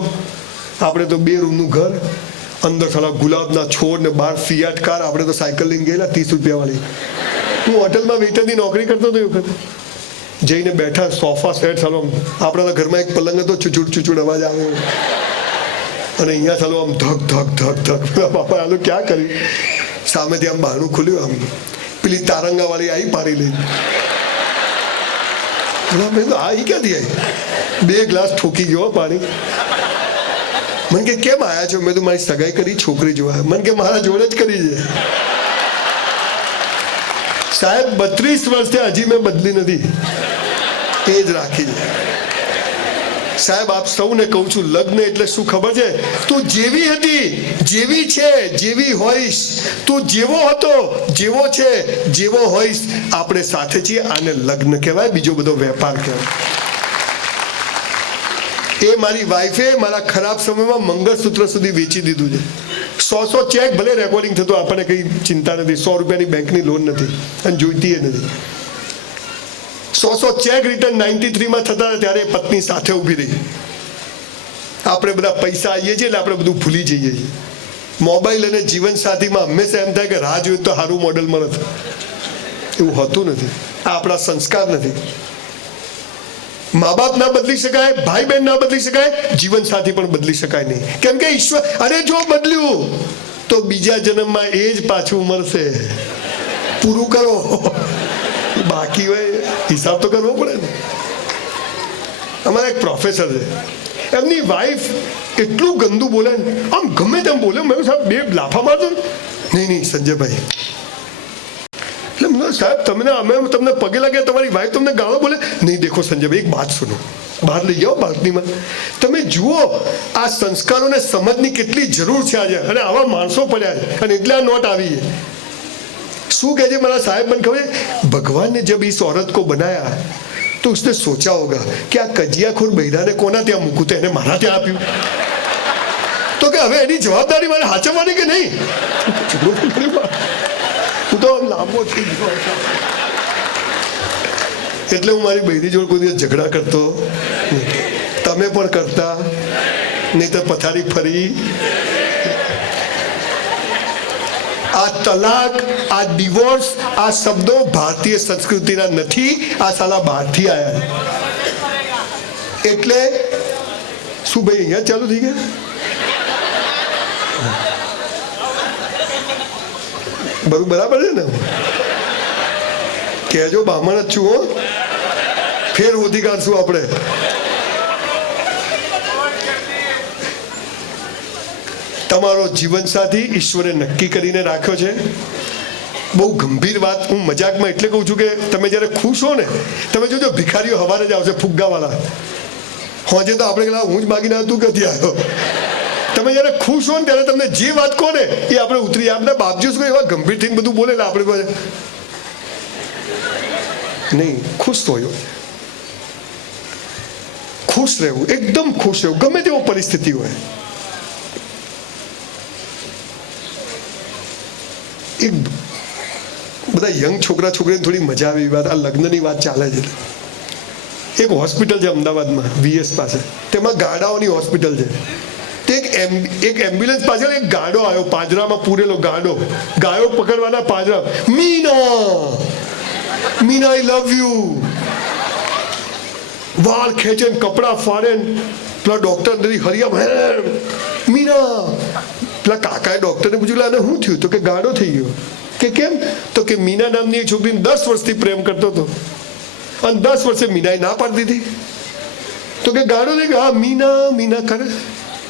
આપણે તો 2 રૂમનું ઘર, અંદર સાલા ગુલાબના છોડ ને બહાર ફિયાટ કાર. આપણે તો સાયકલ લઈને ગયેલા 30 રૂપિયા વાળી. હું હોટલમાં વેઇટરની નોકરી કરતો હતો એ વખતે. જઈને બેઠા, સોફા સેટ સાલો. આપણા ઘરમાં એક પલંગ હતો, ચૂચુડ અવાજ આવે, અને અહીંયા ચાલો આમ ધક ધક ધક ધક. બાપા આલો ક્યાં કરી. સામેથી આમ બહારનું ખુલ્યું, આમ પેલી તારંગા વાળી આવી પાડી લઈ. મેં તો આ ક્યાંથી આવી? 2 ગ્લાસ ઠોકી ગયો પાણી. મને કે કેમ આવ્યા છો? મેં તો મારી સગાઈ કરી, છોકરી જોવા. મને કે મારા જોડે જ કરી છે સાહેબ. 32 વર્ષથી હજી મેં બદલી નથી, એ જ રાખી છે સાહેબ. આપ સૌને કહું છું, લગ્ન એટલે શું ખબર છે? તું જેવી હતી, જેવી છે, જેવી હોઈશ. તું જેવો હતો, જેવો છે, જેવો હોઈશ. આપણે સાથે છીએ. આને લગ્ન કહેવાય, બીજો બધો વેપાર કહેવાય. એ મારી વાઈફે મારા ખરાબ સમયમાં મંગળસૂત્ર સુધી વેચી દીધું છે. 100 ચેક, ભલે રેકોર્ડિંગ થતું, આપણને કઈ ચિંતા નથી. 100 રૂપિયાની બેંકની લોન નથી, અને જોઈતી એ નથી. 100 ચેક રિટર્ન 93માં થતા હતા, ત્યારે પત્ની સાથે ઊભી રહી. આપણે બધા પૈસા આવીએ છીએ એટલે આપણે બધું ભૂલી જઈએ છીએ. મોબાઈલ અને જીવન સાથીમાં હંમેશા એમ થાય કે રાહ જોયું તો સારું મોડલ મળે. એવું હોતું નથી. આ આપણા સંસ્કાર નથી. મા બાપ ના બદલી શકાય, ભાઈ બહેન ના બદલી શકાય, જીવન સાથી પણ બદલી શકાય નહીં. કેમ કે ઈશ્વર, અરે જો બદલ્યું તો બીજા જન્મમાં એ જ પાછું મળશે. પૂરું કરો. બાકી હોય હિસાબ તો કરવો પડે ને. અમારા એક પ્રોફેસર છે, એમની વાઈફ એટલું ગંદુ બોલે ને, આમ ગમે તેમ બોલે. મેં સાહેબ બે લાફા મારતો ને. નહીં સંજયભાઈ, એટલે સાહેબ તમને અમે તમને પગે લાગ્યા, તમારી વાઈફ તમને ગાળો બોલે. નહીં દેખો સંજયભાઈ, એક વાત સુનો, બહાર લઈ જાઓ બાલ્કનીમાં, તમે જુઓ આ સંસ્કારોને સમજની કેટલી જરૂર છે આજે, અને આવા માણસો પડ્યા છે, અને એટલે આ નોટ આવી છે. શું કહે છે મારા સાહેબ, મને ખબર है भगवान ने जब इस औरत को बनाया तो उसने सोचा होगा कि આ કજિયાખોર બૈરાને કોના ત્યાં મૂકું, તો એને મારા ત્યાં આપ્યું. તો કે હવે એની જવાબદારી મારે હાચવવાની કે નહીં. હું તો લાંબો છું એટલે હું મારી બૈરી જોડે કોઈ દિવસ ઝઘડા કરતો નથી. તમે પણ કરતા નહીં તો પથારી ફરી. આ તલાક, આ ડિવોર્સ, આ શબ્દો ભારતીય સંસ્કૃતિના નથી, આ સાલા બહારથી આવ્યા. એટલે શું ભાઈ અહીંયા ચાલુ થઈ ગયા? બધું બરાબર છે ને? કહેજો બામણ જ છું હો, ફેર હોધી કાઢશું આપણે. તમારો જીવનસાથી ઈશ્વરે નક્કી કરીને રાખ્યો છે. બહુ ગંભીર વાત. હું મજાકમાં એટલે કહું છું કે તમે જ્યારે ખુશ હો ને, તમે જોજો ભિખારીઓ હવારે જ આવશે, ફુગ્ગાવાળા. હોજે તો આપણે હું જ માગીને તું ક્યાંથી આવ્યો. તમે જ્યારે ખુશ હો ને ત્યારે તમને જે વાત કહો ને એ આપણે ઉતરી. આપણે બાપજી શું એવા ગંભીર થઈને બધું બોલે ને આપણે પાસે નહીં. ખુશ થયો, ખુશ રહેવું, એકદમ ખુશ રહેવું, ગમે તેવો પરિસ્થિતિ હોય. એક બધા યંગ છોકરા છોકરીને થોડી મજા આવે એવી વાત, આ લગ્નની વાત ચાલે છે. એક હોસ્પિટલ છે અમદાવાદમાં VS પાસે, તેમાં ગાડાઓની હોસ્પિટલ છે. તે એક એમ્બ્યુલન્સ પાછળ એક ગાડો આવ્યો, પાંજરામાં પૂરેલો ગાડો, ગાયો પકડવાના પાંજરા. મીના, મીના આઈ લવ યુ. વાળ ખેંચે, કપડા ફાડે, પેલા ડોક્ટર હરિયા મીના. પેલા કાકાએ ડોક્ટરને પૂછ્યું આને શું થયું? તો કે ગાડો થઈ ગયો. કે કેમ? તો કે મીના નામની એક છોકરીને 10 વર્ષથી પ્રેમ કરતો હતો, અને 10 વર્ષે મીનાએ ના પાડી દીધી. તો કે ગાડો થઈ ગયો. હા, મીના મીના કરે.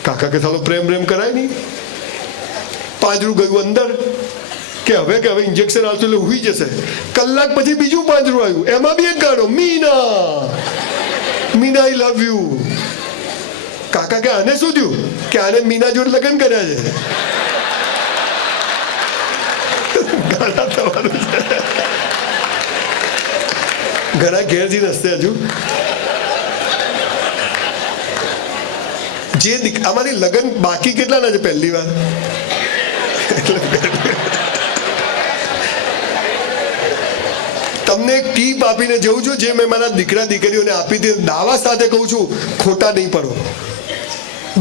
કાકા કે સાલો પ્રેમ કરાય નહીં. પાંજરું ગયું અંદર, કે હવે ઇન્જેક્શન આવતું એટલે હુઈ જશે. કલાક પછી બીજું પાંજરું આવ્યું, એમાં બી એક ગાડો. મીના, મીના આઈ લવ યુ. કાકા કે આને શું થયું? કે આને મીના જોડે લગ્ન કર્યા છે. ઘણા ઘેર જઈને હસતે હજુ. જે અમારી લગ્ન બાકી કેટલાના છે પહેલી વાર? તમને એક ટીપ આપીને જઉં છું, જે મેં મારા દીકરા દીકરીઓને આપી હતી. દાવા સાથે કહું છું, ખોટા નહીં પડો.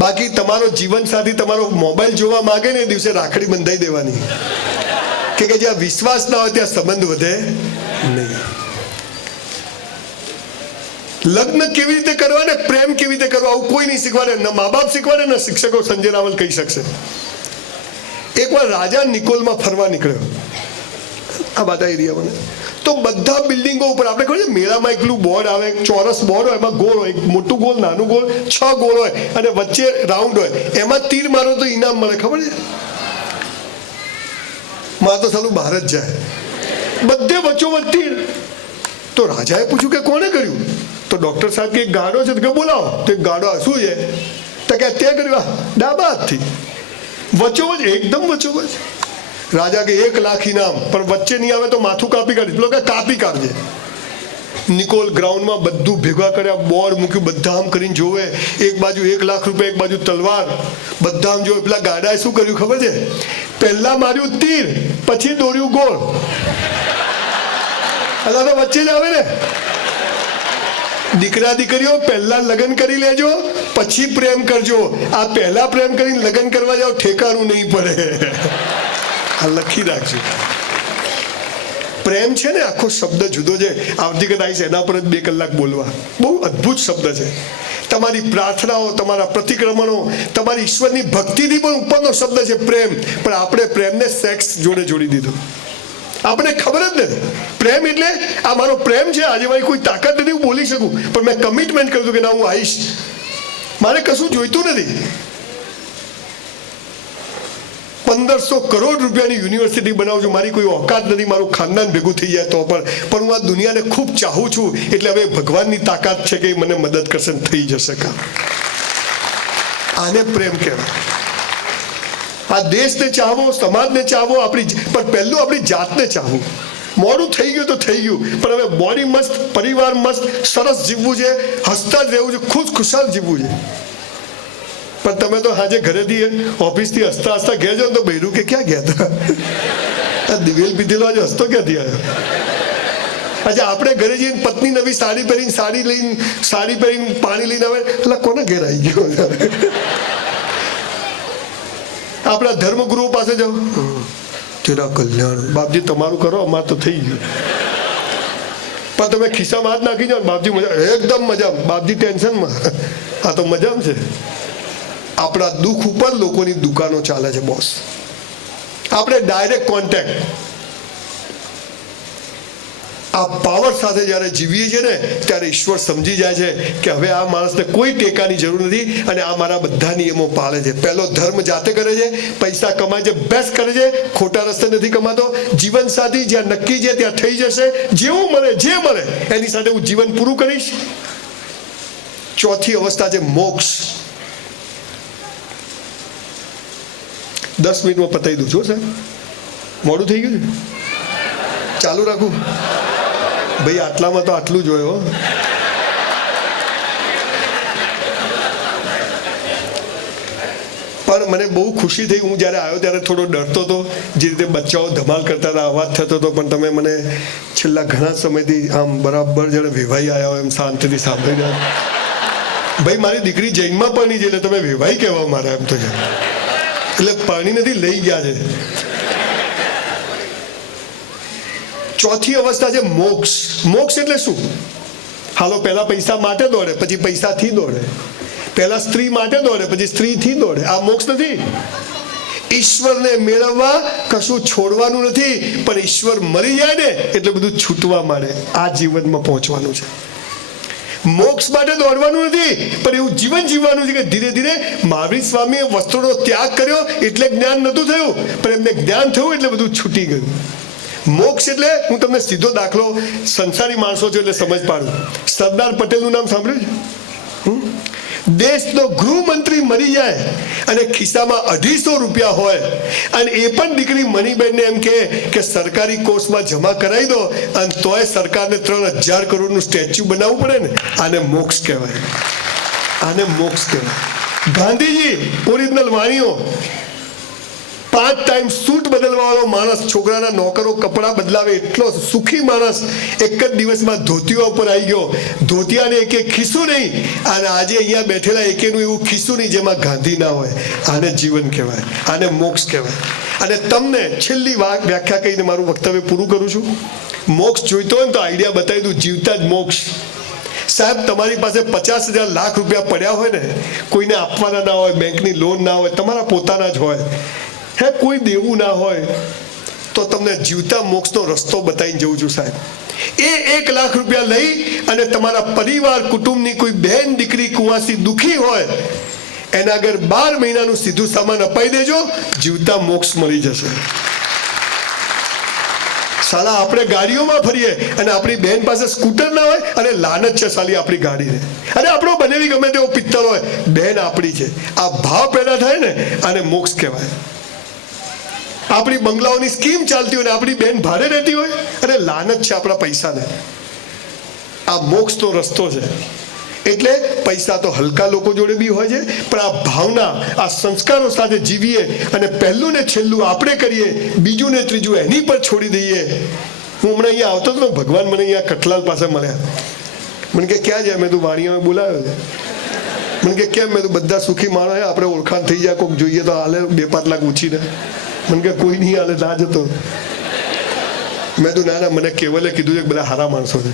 બાકી તમારો જીવન સાથી તમારો મોબાઈલ જોવા માંગે ને એ દિવસે રાખડી બંધાઈ દેવાની, કે જ્યાં વિશ્વાસ ના હોય ત્યાં સંબંધ વધે નહીં. લગ્ન કેવી રીતે કરવા ને પ્રેમ કેવી રીતે કરવા, આવું કોઈ નહીં શીખવાડે. ન મા બાપ શીખવાડે, ન શિક્ષકો. સંજય રાવલ કહી શકશે. એકવાર રાજા નિકોલમાં ફરવા નીકળ્યો, આ બધા એરિયામાં. તો બધા બિલ્ડિંગો ઉપર આપણે ખબર છે મેળામાં એકલું બોર્ડ આવે, ચોરસ બોર્ડ હોય, એમાં ગોળ હોય, મોટું ગોળ, નાનું ગોળ, 6 ગોળ હોય, અને વચ્ચે રાઉન્ડ હોય. એમાં તીર મારો તો ઇનામ મળે. ખબર છે? મારે તો સાલું બહાર જ જાય, બધે વચ્ચોવચ્ચ તીર. તો રાજાએ પૂછ્યું કે કોને કર્યું? તો ડોક્ટર સાહેબ કે ગાડો છે. તો કે બોલાવો. તો એક ગાડો શું છે? તો કે તે કર્યું ડાબા હાથથી, વચ્ચોવચ્ચ, એકદમ વચ્ચોવચ્ચ. રાજા કે 1 લાખ ઇનામ, પણ વચ્ચે નહીં આવે તો માથું કાપી કાઢીશ. પેલો કે કાપી કાઢજે. નિકોલ ગ્રાઉન્ડમાં બધું ભેગા કર્યા, બોર્ડ મૂક્યું, બધા આમ કરીને જોવે. એક બાજુ 1 લાખ રૂપિયા, એક બાજુ તલવાર, બધા આમ જોવે. પેલા ગાડાએ શું કર્યું ખબર છે? પહેલા માર્યું તીર, પછી દોર્યું ગોળ. એટલે તો વચ્ચે જ આવે ને. દીકરા દીકરીઓ, પહેલા લગ્ન કરી લેજો, પછી પ્રેમ કરજો. આ પહેલા પ્રેમ કરીને લગ્ન કરવા જાવ, ઠેકાણું નહીં પડે. આ લખી રાખજો. પ્રેમ છે ને, આખો શબ્દ જુદો છે. આવતીકાલે આવીશ એના પર જ 2 કલાક બોલવા. બહુ અદ્ભુત શબ્દ છે. તમારી પ્રાર્થનાઓ, તમારા પ્રતિક્રમણો, તમારી ઈશ્વરની ભક્તિથી પણ ઉપરનો શબ્દ છે પ્રેમ. પણ આપણે પ્રેમને સેક્સ જોડે જોડી દીધો. આપણને ખબર જ નથી. પ્રેમ એટલે આ મારો પ્રેમ છે, આજે મારી કોઈ તાકાત નથી હું બોલી શકું, પણ મેં કમિટમેન્ટ કર્યું હતું કે ના હું આવીશ, મારે કશું જોઈતું નથી. 1500 કરોડ રૂપિયાની યુનિવર્સિટી બનાવું છું, મારી કોઈ ઓકાત નથી, મારું ખાનદાન ભેગું થઈ જાય તો પણ હું આ દુનિયાને ખૂબ ચાહું છું, એટલે હવે ભગવાનની તાકાત છે કે મને મદદ કરશે, થઈ જશે કામ. આને પ્રેમ કહેવાય. આ દેશને ચાહવો, સમાજને ચાહવો, પણ પહેલું આપણી જાતને ચાહવું. મોડું થઈ ગયું તો થઈ ગયું, પણ હવે બોડી મસ્ત, પરિવાર મસ્ત, સરસ જીવવું છે, હસતા જ રહેવું છે, ખુશખુશાલ જીવવું છે. પણ તમે તો આજે ઘરેથી ઓફિસથી હસતા હસતા ઘેર જાઓ તો બૈરું કે ક્યાં ગયા હતા, આ દિવેલ પીધેલો આજે હસતો ક્યાંથી આવ્યો. આજે આપણે ઘરે જઈને પત્ની નવી સાડી પહેરીને પાણી લઈને આવે એટલે કોના ઘેર આવી ગયો. આપણા ધર્મગુરુ પાસે જાઓ, તેરા કલ્યાણ બાપજી તમારું કરો, અમાર તો થઈ ગયું. પણ તમે ખિસ્સામાં હાથ નાખી જાઓ, બાપજી મજા, એકદમ મજા, બાપજી ટેન્શનમાં, આ તો મજામાં છે. આપણા દુઃખ ઉપર લોકોની દુકાનો ચાલે છે બોસ. આપણે ડાયરેક્ટ કોન્ટેક્ટ, આ પાવર સાથે જ્યારે જીવીએ છીએ ને ત્યારે ઈશ્વર સમજી જાય છે કે હવે આ માણસને કોઈ ટેકાની જરૂર નથી અને આ મારા બધા નિયમો પાળે છે. પહેલો ધર્મ જાતે કરે છે, પૈસા કમાય છે, બેસ્ટ કરે છે, ખોટા રસ્તે નથી કમાતો. જીવન સાથી જ્યાં નક્કી છે ત્યાં થઈ જશે, જેવું મળે જે મળે એની સાથે હું જીવન પૂરું કરીશ. ચોથી અવસ્થા છે મોક્ષ. 10 મિનિટમાં પતાવી દઉં છું સાહેબ, મોડું થઈ ગયું છે, ચાલુ રાખું ભાઈ, આટલામાં તો આટલું જોયો. પણ મને બહુ ખુશી થઈ, હું જ્યારે આવ્યો ત્યારે થોડો ડરતો હતો, જે રીતે બચ્ચાઓ ધમાલ કરતા હતા, અવાજ થતો હતો, પણ તમે મને છેલ્લા ઘણા સમયથી આમ બરાબર જ્યારે વેવાઈ આવ્યા હોય એમ શાંતિથી સાંભળી રહ્યા. ભાઈ મારી દીકરી જૈનમાં પરણી છે એટલે તમે વેવાઈ કહેવા મારા, એમ તો છે એટલે પરણી નથી, લઈ ગયા છે. ચોથી અવસ્થા છે મોક્ષ. મોક્ષ એટલે શું? હાલો પહેલા પૈસા માટે દોડે, પછી પૈસાથી દોડે, પહેલા સ્ત્રી માટે દોડે, પછી સ્ત્રીથી દોડે. આ મોક્ષ નથી. ઈશ્વરને મેળવવા કશું છોડવાનું નથી, પણ ઈશ્વર મરી જાય ને એટલે બધું છૂટવા માંડે. આ જીવનમાં પહોંચવાનું છે. મોક્ષ માટે દોડવાનું નથી, પણ એવું જીવન જીવવાનું છે કે ધીરે ધીરે મહાવીર સ્વામીએ વસ્ત્રોનો ત્યાગ કર્યો એટલે જ્ઞાન નહોતું થયું, પણ એમને જ્ઞાન થયું એટલે બધું છૂટી ગયું. મોક્ષ એટલે, હું તમને સીધો દાખલો, સંસારી માણસો છે એટલે સમજ પાડું. સરદાર પટેલનું નામ સાંભળ્યું છે? દેશનો ગૃહમંત્રી મરી જાય અને ખિસ્સામાં 250 રૂપિયા હોય અને એ પણ દીકરી મનીબેનને એમ કે સરકારી કોર્સમાં જમા કરાવી દો, અને તોય સરકારને 3000 કરોડનું સ્ટેચ્યુ બનાવવું પડે ને, આને મોક્ષ કહેવાય. આને મોક્ષ કહેવાય. ગાંધીજી ઓરિજિનલ વાણીઓ, 5 ટાઈમ સૂટ બદલવા વાળો માણસ, છોકરાના નોકરો કપડા બદલાવે એટલો સુખી માણસ, એક જ દિવસમાં ધોતિયા ઉપર આવી ગયો. ધોતિયાને એક ખિસ્સું નહીં, અને આજે અહીંયા બેઠેલા એકેનું એવું ખિસ્સું નહીં જેમાં ગાંધી ના હોય. આને જીવન કહેવાય, આને મોક્ષ કહેવાય. અને તમને છેલ્લી વ્યાખ્યા કહીને મારું વક્તવ્ય પૂરું કરું છું. મોક્ષ જોઈતો હોય ને તો આઈડિયા બતાવી દઉં, જીવતા જ મોક્ષ. સાહેબ તમારી પાસે 50,000 લાખ રૂપિયા પડ્યા હોય ને, કોઈને આપવાના ના હોય, બેંકની લોન ના હોય, તમારા પોતાના જ હોય, હે કોઈ દેવું ના હોય, તો તમને જીવતા મોક્ષનો રસ્તો બતાવીને જઉં છું સાહેબ. એ 1 લાખ રૂપિયા લઈ અને તમારા પરિવાર કુટુંબની કોઈ બહેન દીકરી કુંવાસી દુખી હોય એના આગળ 12 મહિનાનું સીધું સામાન અપાઈ દેજો, જીવતા મોક્ષ મળી જશે. સાલા આપણે ગાડીઓમાં ફરીએ અને આપણી બહેન પાસે સ્કૂટર ના હોય અને લાનત છે સાલી આપણી ગાડીને, અને આપણો બનેવી ગમે તેવો પિત્તળ હોય, બહેન આપણી છે. આ ભાવ પેદા થાય ને, આને મોક્ષ કહેવાય. આપણી બંગલાઓની સ્કીમ ચાલતી હોય ને આપણી બેન ભાડે રહેતી હોય, અને લાનત છે આપણા પૈસાને. આ મોક્ષનો રસ્તો છે. એટલે પૈસા તો હલકા લોકો જોડે બી હોય છે, પણ આ ભાવના, આ સંસ્કારો સાથે જીવીએ અને પહેલું ને છેલ્લું આપણે કરીએ, બીજું ને ત્રીજું એની પર છોડી દઈએ. હું હમણાં અહીંયા આવતો હતો, ભગવાન મને અહીંયા કઠલાલ પાસે મળ્યા. મને કે ક્યાં જાય? મેં તું વાણીઓ બોલાવ્યો છે. મને કે કેમ? મેં તો બધા સુખી માણસ, આપણે ઓળખાણ થઈ જાય, કોઈક જોઈએ તો હાલે 2-5 લાખ ઉછીને. મને કે કોઈ નહીં હાલે, ના જતો. મેં તો ના, મને કેવલે કીધું છે કે બધા સારા માણસો છે.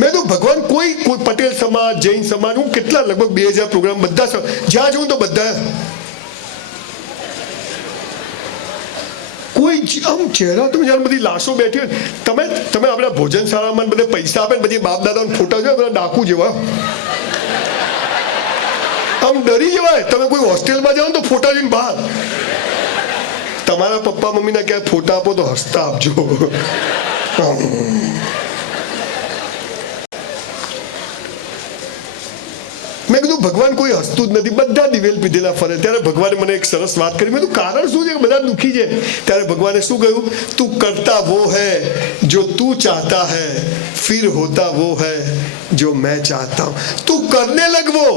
મેં તો ભગવાન કોઈ પટેલ સમાજ, જૈન સમાજ, હું કેટલા લગભગ 2000 પ્રોગ્રામ, બધા જ્યાં જઉં તો બધા, કોઈ કોઈ આમ ચહેરા તમે જ્યારે બધી લાશો બેઠી હોય, તમે આપણા ભોજનશાળામાં બધે પૈસા આપે પછી બાપ દાદાના ફોટા જોયા બધા ડાકુ જેવા, આમ ડરી જવાય. તમે કોઈ હોસ્ટેલમાં જાઓ તો ફોટા જોઈને બહાર. તમારા પપ્પા મમ્મીના ક્યાંક ફોટા આપો તો હસતા આપજો. મેં કીધું ભગવાન કોઈ હસતું જ નથી, બધા દિવેલ પીધેલા ફરે. ત્યારે ભગવાને મને એક સરસ વાત કરી. મેં કીધું કારણ શું છે કે બધા દુઃખી છે? ત્યારે ભગવાને શું કહ્યું? તું કરતા વો હૈ જો તું ચાહતા હૈ, फिर होता वो है जो मैं चाहता हूं. तू करने लग वो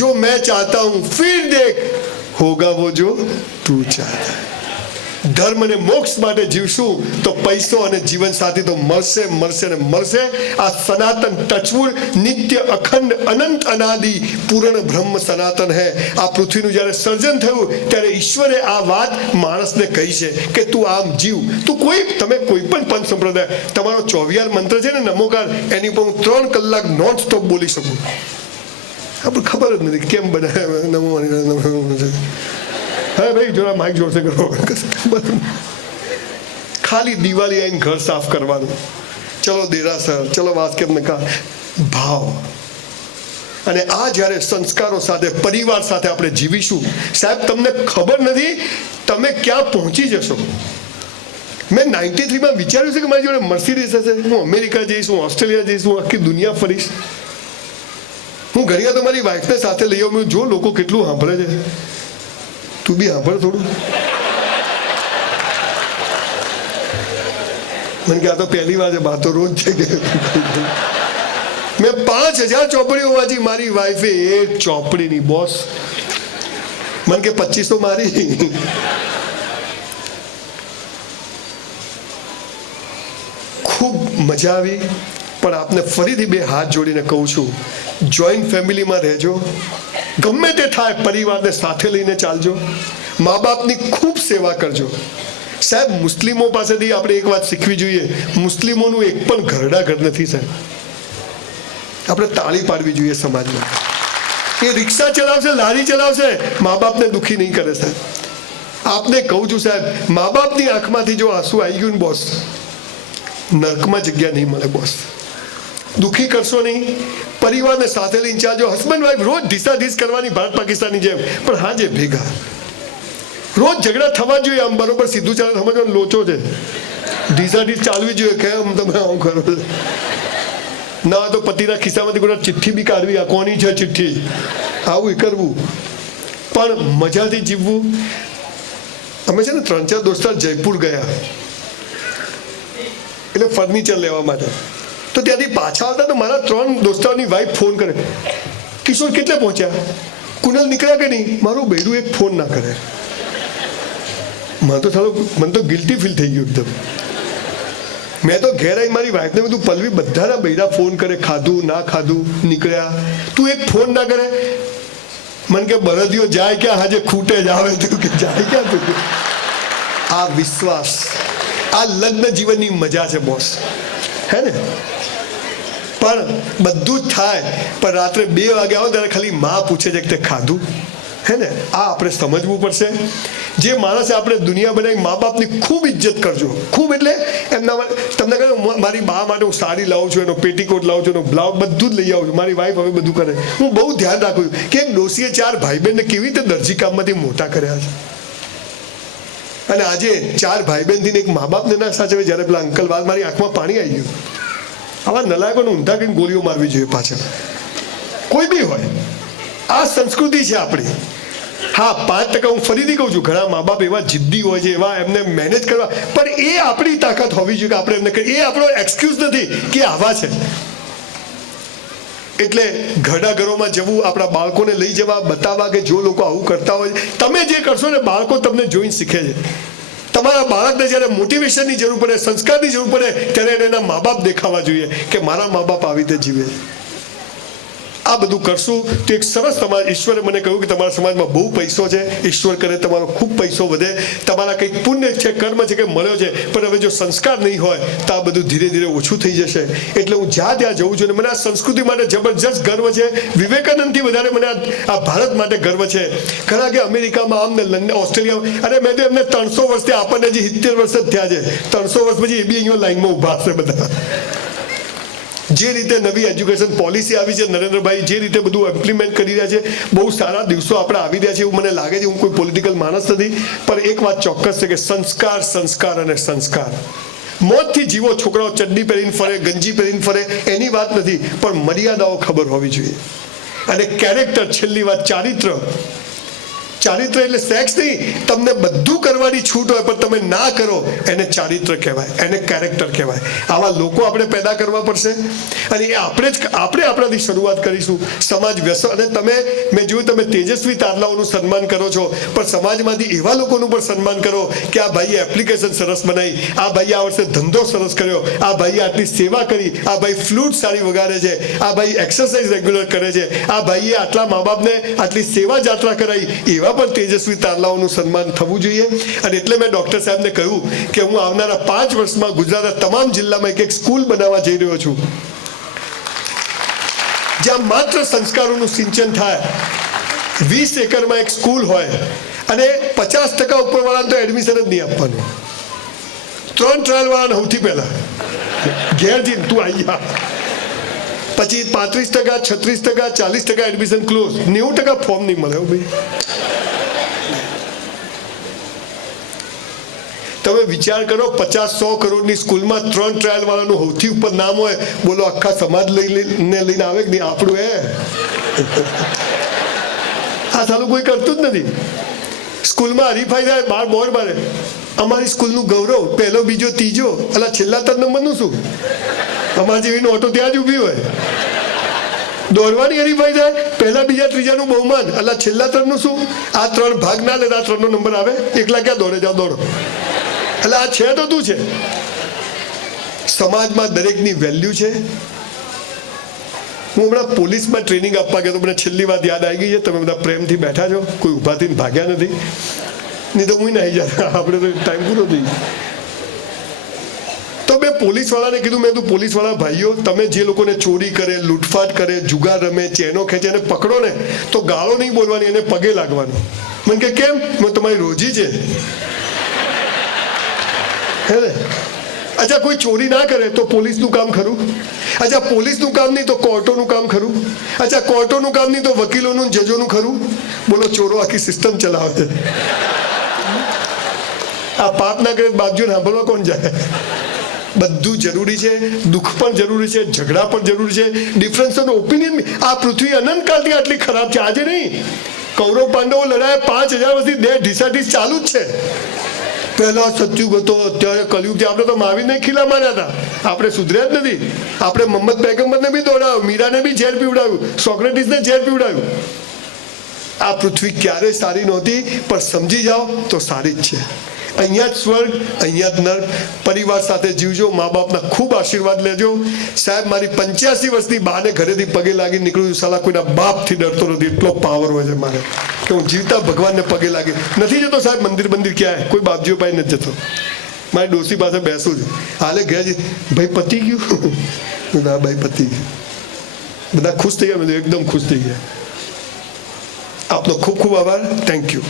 जो मैं चाहता हूं, फिर देख होगा वो जो तू चाहता है. ધર્મ અને મોક્ષ માટે જીવશું તો પૈસો અને જીવન સાથી તો મળશે ને મળશે. આ સનાતન ટચવુડ નિત્ય અખંડ અનંત અનાદિ પૂર્ણ બ્રહ્મ સનાતન હૈ. આ પૃથ્વીનું જ્યારે સર્જન થયું ત્યારે ઈશ્વરે આ વાત માણસને કહી છે કે તું આમ જીવ. તમે કોઈ પણ પંચ સંપ્રદાય, તમારો 24 મંત્ર છે ને નમોકાર, એની પર હું 3 કલાક નોન સ્ટોપ બોલી શકું. આપણે ખબર જ નથી કેમ બનાવે નમો. હા ભાઈ જોડા માઇક જોડશે કરો. ખાલી દિવાળી આવીને ઘર સાફ કરવાનું, ચલો દેરાસર, ચલો વાસ્કેત નકા, ભાવ. અને આ જ્યારે સંસ્કારો સાથે પરિવાર સાથે આપણે જીવીશું, સાહેબ તમને ખબર નથી તમે ક્યાં પહોંચી જશો. મેં 93માં વિચાર્યું છે કે મારી જોડે મર્સિડીઝ હશે, હું અમેરિકા જઈશ, હું ઓસ્ટ્રેલિયા જઈશ, હું આખી દુનિયા ફરીશ. હું ઘણી વાર તો મારી વાઈફને સાથે લઈ આવું. જો લોકો કેટલું સાંભળે છે, તું બી સાંભળ થોડું. મને કે આ તો પહેલી વાર છે, બાતો રોજ છે કે મેં 5000 ચોપડીઓ વાંચી, મારી વાઈફે એક ચોપડી ની. બોસ મને કે 2500 મારી. ખૂબ મજા આવી. પણ આપને ફરીથી 2 હાથ જોડીને કહું છું, જોઈન્ટ ફેમિલીમાં રહેજો. ગમે તે થાય પરિવારને સાથે લઈને ચાલજો. મા બાપની ખૂબ સેવા કરજો. સાહેબ મુસ્લિમો પાસેથી આપણે એક વાત શીખવી જોઈએ, મુસ્લિમોનું એક પણ ઘરડા ઘર નથી સાહેબ. આપણે તાળી પાડવી જોઈએ સમાજમાં. એ રિક્ષા ચલાવશે, લારી ચલાવશે, મા બાપને દુઃખી નહીં કરે સાહેબ. આપને કહું છું સાહેબ, મા બાપની આંખમાંથી જો આંસુ આવી ગયું ને બોસ, નર્કમાં જગ્યા નહીં મળે બોસ. દુઃખી કરશો નહીં, પરિવારને સાથે લઈને ચાલજો. હસબન્ડ વાઈફ રોજ ઢીસાઢીસ કરવાની ભારત પાકિસ્તાનની જેમ, પણ હાજે ભેગા. રોજ ઝઘડા થવા જોઈએ, આમ બરોબર સીધું ચાલે સમજવાનું લોચો છે. ઢીસાઢીસ ચાલવી જોઈએ. કેમ તમે આવું કરો? ના તો પતિના ખિસ્સામાંથી કોઈ ચિઠ્ઠી બી કાઢવી, આ કોની છે ચિઠ્ઠી, આવું કરવું. પણ મજાથી જીવવું. અમે છે ને 3-4 દોસ્તાર જયપુર ગયા એટલે ફર્નિચર લેવા માટે. તો ત્યાંથી પાછા આવતા તો મારા 3 દોસ્તારની વાઈફ ફોન કરે, કિશોર કેટલે પહોંચ્યા, કુનલ નીકળ્યા કે નહીં. મારું બૈરું એક ફોન ના કરે. મને તો ગિલ્ટી ફીલ થઈ ગયું એકદમ. મેં તો ઘેર આવી મારી વાઈફને બધું, પલ્લવી બધાના બૈરા ફોન કરે, ખાધું ના ખાધું, નીકળ્યા, તું એક ફોન ના કરે. મને કે બળદિયો જાય ક્યાં, હાજે ખૂટે જ આવે. તું કે જાય ક્યાં તું? આ વિશ્વાસ, આ લગ્ન જીવનની મજા છે બોસ, હે ને. પણ બધું જ થાય, પણ રાત્રે 2 વાગે આવો ત્યારે ખાલી માં પૂછે છે કે તે ખાધું, હે ને. આ આપણે સમજવું પડશે. જે માણસે આપણે દુનિયા બનાવી, મા બાપની ખૂબ ઇજ્જત કરજો. ખૂબ એટલે એમના તમને કહ્યું, મારી બા માટે હું સાડી લાવું છું, એનો પેટીકોટ લાવું છું, એનો બ્લાઉઝ બધું જ લઈ આવું છું. મારી વાઈફ હવે બધું કરે. હું બહુ ધ્યાન રાખું છું કે એક ડોશીએ 4 ભાઈ બહેનને કેવી રીતે દરજી કામમાંથી મોટા કર્યા છે. અને આજે 4 ભાઈ બહેનથી એક મા બાપને ના સાચવે. જ્યારે પેલા અંકલ વાત, મારી આંખમાં પાણી આવી ગયું. આવા નલાયકોને ઊંધા કરીને ગોળીઓ મારવી જોઈએ પાછળ, કોઈ બી હોય. આ સંસ્કૃતિ છે આપણી. હા 5% હું ફરીથી કહું છું, ઘણા મા બાપ એવા જિદ્દી હોય છે, એવા એમને મેનેજ કરવા, પણ એ આપણી તાકાત હોવી જોઈએ કે આપણે એમને કરીએ. એ આપણો એક્સક્યુઝ નથી કે આવા છે. એટલે ઘરડા ઘરોમાં જવું, આપણા બાળકોને લઈ જવા, બતાવવા કે જો લોકો આવું કરતા હોય, તમે જે કરશો ને બાળકો તમને જોઈને શીખે છે. તમારા બાળકને જ્યારે મોટિવેશનની જરૂર પડે, સંસ્કારની જરૂર પડે, ત્યારે એના મા બાપ દેખાવા જોઈએ કે મારા મા બાપ આવી રીતે જીવે. આ બધું કરશું તો એક સરસ સમાજ, ઈશ્વરે મને કહ્યું કે તમારા સમાજમાં બહુ પૈસો છે, ઈશ્વર કરે તમારો ખૂબ પૈસો વધે, તમારા કંઈક પુણ્ય છે, કર્મ છે કે મળ્યો છે, પણ હવે જો સંસ્કાર નહીં હોય તો આ બધું ધીરે ધીરે ઓછું થઈ જશે. એટલે હું જ્યાં ત્યાં જઉં છું અને મને આ સંસ્કૃતિ માટે જબરજસ્ત ગર્વ છે. વિવેકાનંદથી વધારે મને આ ભારત માટે ગર્વ છે. ઘણા કે અમેરિકામાં આમ ને લંડન, ઓસ્ટ્રેલિયામાં, અરે મેં તો એમને 300 વર્ષથી, આપણને હજી 70 વર્ષ જ થયા છે, 300 વર્ષ પછી એ બી અહીંયા લાઈનમાં ઊભા હશે બધા. જે રીતે નવી એજ્યુકેશન પોલિસી આવી છે, નરેન્દ્રભાઈ જે રીતે બધું ઇમ્પ્લિમેન્ટ કરી રહ્યા છે, બહુ સારા દિવસો આપણે આવી રહ્યા છે એવું મને લાગે છે. હું કોઈ પોલિટિકલ માણસ નથી, પણ એક વાત ચોક્કસ છે કે સંસ્કાર, સંસ્કાર અને સંસ્કાર. મોતથી જીવો. છોકરાઓ ચડ્ડી પહેરીને ફરે, ગંજી પહેરીને ફરે, એની વાત નથી, પણ મર્યાદાઓ ખબર હોવી જોઈએ. અને કેરેક્ટર, છેલ્લી વાત, ચારિત્ર. ચારિત્ર એટલે સેક્સ નહીં, તમને બધું કરવાની છૂટ હોય પણ તમે ના કરો, એને ચારિત્ર કહેવાય, એને કેરેક્ટર કહેવાય. આવા લોકો આપણે પેદા કરવા પડશે અને એ આપણે આપણાથી શરૂઆત કરીશું. સમાજ વ્યસન, અને તમે, મેં જોયું તમે તેજસ્વી તારલાઓનું સન્માન કરો છો, પણ સમાજમાંથી એવા લોકોનું પણ સન્માન કરો કે આ ભાઈએ એપ્લિકેશન સરસ બનાવી, આ ભાઈએ આ વર્ષે ધંધો સરસ કર્યો, આ ભાઈએ આટલી સેવા કરી, આ ભાઈ ફ્લૂટ સારી વગાડે છે, આ ભાઈ એક્સરસાઇઝ રેગ્યુલર કરે છે, આ ભાઈએ આટલા મા બાપને આટલી સેવા જાત્રા કરાવી, એવા પણ તેજસ્વી તારલાઓનું સન્માન થવું જોઈએ. અને એટલે મેં ડોક્ટર સાહેબને કહ્યું કે હું આવનારા 5 વર્ષમાં ગુજરાતના તમામ જિલ્લામાં એક સ્કૂલ બનાવવા જઈ રહ્યો છું, જ્યાં માત્ર સંસ્કારોનું સિંચન થાય. 20 એકરમાં એક સ્કૂલ હોય અને 50% ઉપરવાળાને તો એડમિશન જ નહીં આપવાનું. 3 ટ્રાયલ વાળાને સૌથી પહેલા ઘેર જઈને તું આવી જા, પછી 35%, 36%, 40% એડમિશન ક્લોઝ, 90% ફોર્મ નહીં મળે. ભાઈ તમે વિચાર કરો, 50-100 કરોડની સ્કૂલમાં 3 ટ્રાયલ વાળાનું સૌથી ઉપર નામ હોય, બોલો આખા સમાજ લઈને આવે કે નહીં? આપણું આ સાલું કોઈ કરતું જ નથી. સ્કૂલમાં હરીફાઈ થાય, બાર બોર્ડ મારે, અમારી સ્કૂલનું ગૌરવ, પહેલો, બીજો, ત્રીજો, એટલે છેલ્લા 3 નંબરનું શું? અમારી જેવી ઓટો ત્યાં જ ઊભી હોય. દોડવાની હરીફાઈ થાય, પહેલા, બીજા, ત્રીજાનું બહુમાન, એટલે છેલ્લા 3નું શું? આ 3 ભાગ ના લેતા 3નો નંબર આવે, એકલા ક્યાં દોડે? જાઓ દોડો. એટલે આ છે તો તું છે. સમાજમાં દરેકની વેલ્યુ છે. હું હમણાં પોલીસમાં ટ્રેનિંગ આપવા ગયો તો મને છેલ્લી વાત યાદ આવી ગઈ છે. તમે બધા પ્રેમથી બેઠા છો, કોઈ ઊભા થઈને ભાગ્યા નથી, નહીં તો હું નહીં જતા, આપણે તો ટાઈમ પૂરો થઈ ગયો. તો મેં પોલીસવાળાને કીધું, મેં કીધું પોલીસવાળા ભાઈઓ, તમે જે લોકોને ચોરી કરે, લૂંટફાટ કરે, જુગાર રમે, ચેનો ખેંચે, એને પકડો ને તો ગાળો નહીં બોલવાની, એને પગે લાગવાનું. મને કે કેમ? મેં તમારી રોજી છે. હે ને? અચ્છા, કોઈ ચોરી ના કરે તો પોલીસનું કામ ખરું? અચ્છા, પોલીસનું કામ નહીં તો કોર્ટોનું કામ ખરું? અચ્છા, કોર્ટોનું કામ નહીં તો વકીલોનું, જજોનું ખરું? બોલો, ચોરો આખી સિસ્ટમ ચલાવે છે. આ પાપ ના કરે બાજુ સાંભળવા કોણ જાય? બધું જરૂરી છે, દુઃખ પણ જરૂરી છે, ઝઘડા પણ જરૂરી છે, ડિફરન્સ ઓફ ઓપિનિયન. આ પૃથ્વી અનંતકાળથી આટલી ખરાબ છે, આજે નહીં. કૌરવ પાંડવો લડાયા 5000 વર્ષથી ઢીસાઢીસ ચાલુ જ છે. પહેલા સતયુગ હતો, અત્યારે કલયુગ. આપણે તો મહાવીરને ખીલા માર્યા હતા, આપણે સુધર્યા જ નથી. આપણે મોહમ્મદ પૈગંબરને બી દોડાવ્યું, મીરાને બી ઝેર પીવડાવ્યું, સોક્રેટિસને ઝેર પીવડાવ્યું. આ પૃથ્વી ક્યારેય સારી નહોતી, પણ સમજી જાઓ તો સારી જ છે. અહીંયા જ સ્વર્ગ, અહીંયા જ નર્ક. પરિવાર સાથે જીવજો, મા બાપના ખૂબ આશીર્વાદ લેજો. સાહેબ, મારી 85 વર્ષની બાને ઘરેથી પગે લાગી નીકળું છું. સાલા કોઈના બાપથી ડરતો નથી, એટલો પાવર હોય છે મારે કે હું જીવતા ભગવાનને પગે લાગી નથી જતો. સાહેબ, મંદિર ક્યાંય કોઈ બાપજીઓ પાસે નથી જતો. મારી ડોસી પાસે બેસું છું, હાલે ગયા ભાઈ પતી ગયું? ના ભાઈ પતી ગયું. બધા ખુશ થઈ ગયા, એકદમ ખુશ થઈ ગયા. આપનો ખૂબ ખૂબ આભાર. Thank you.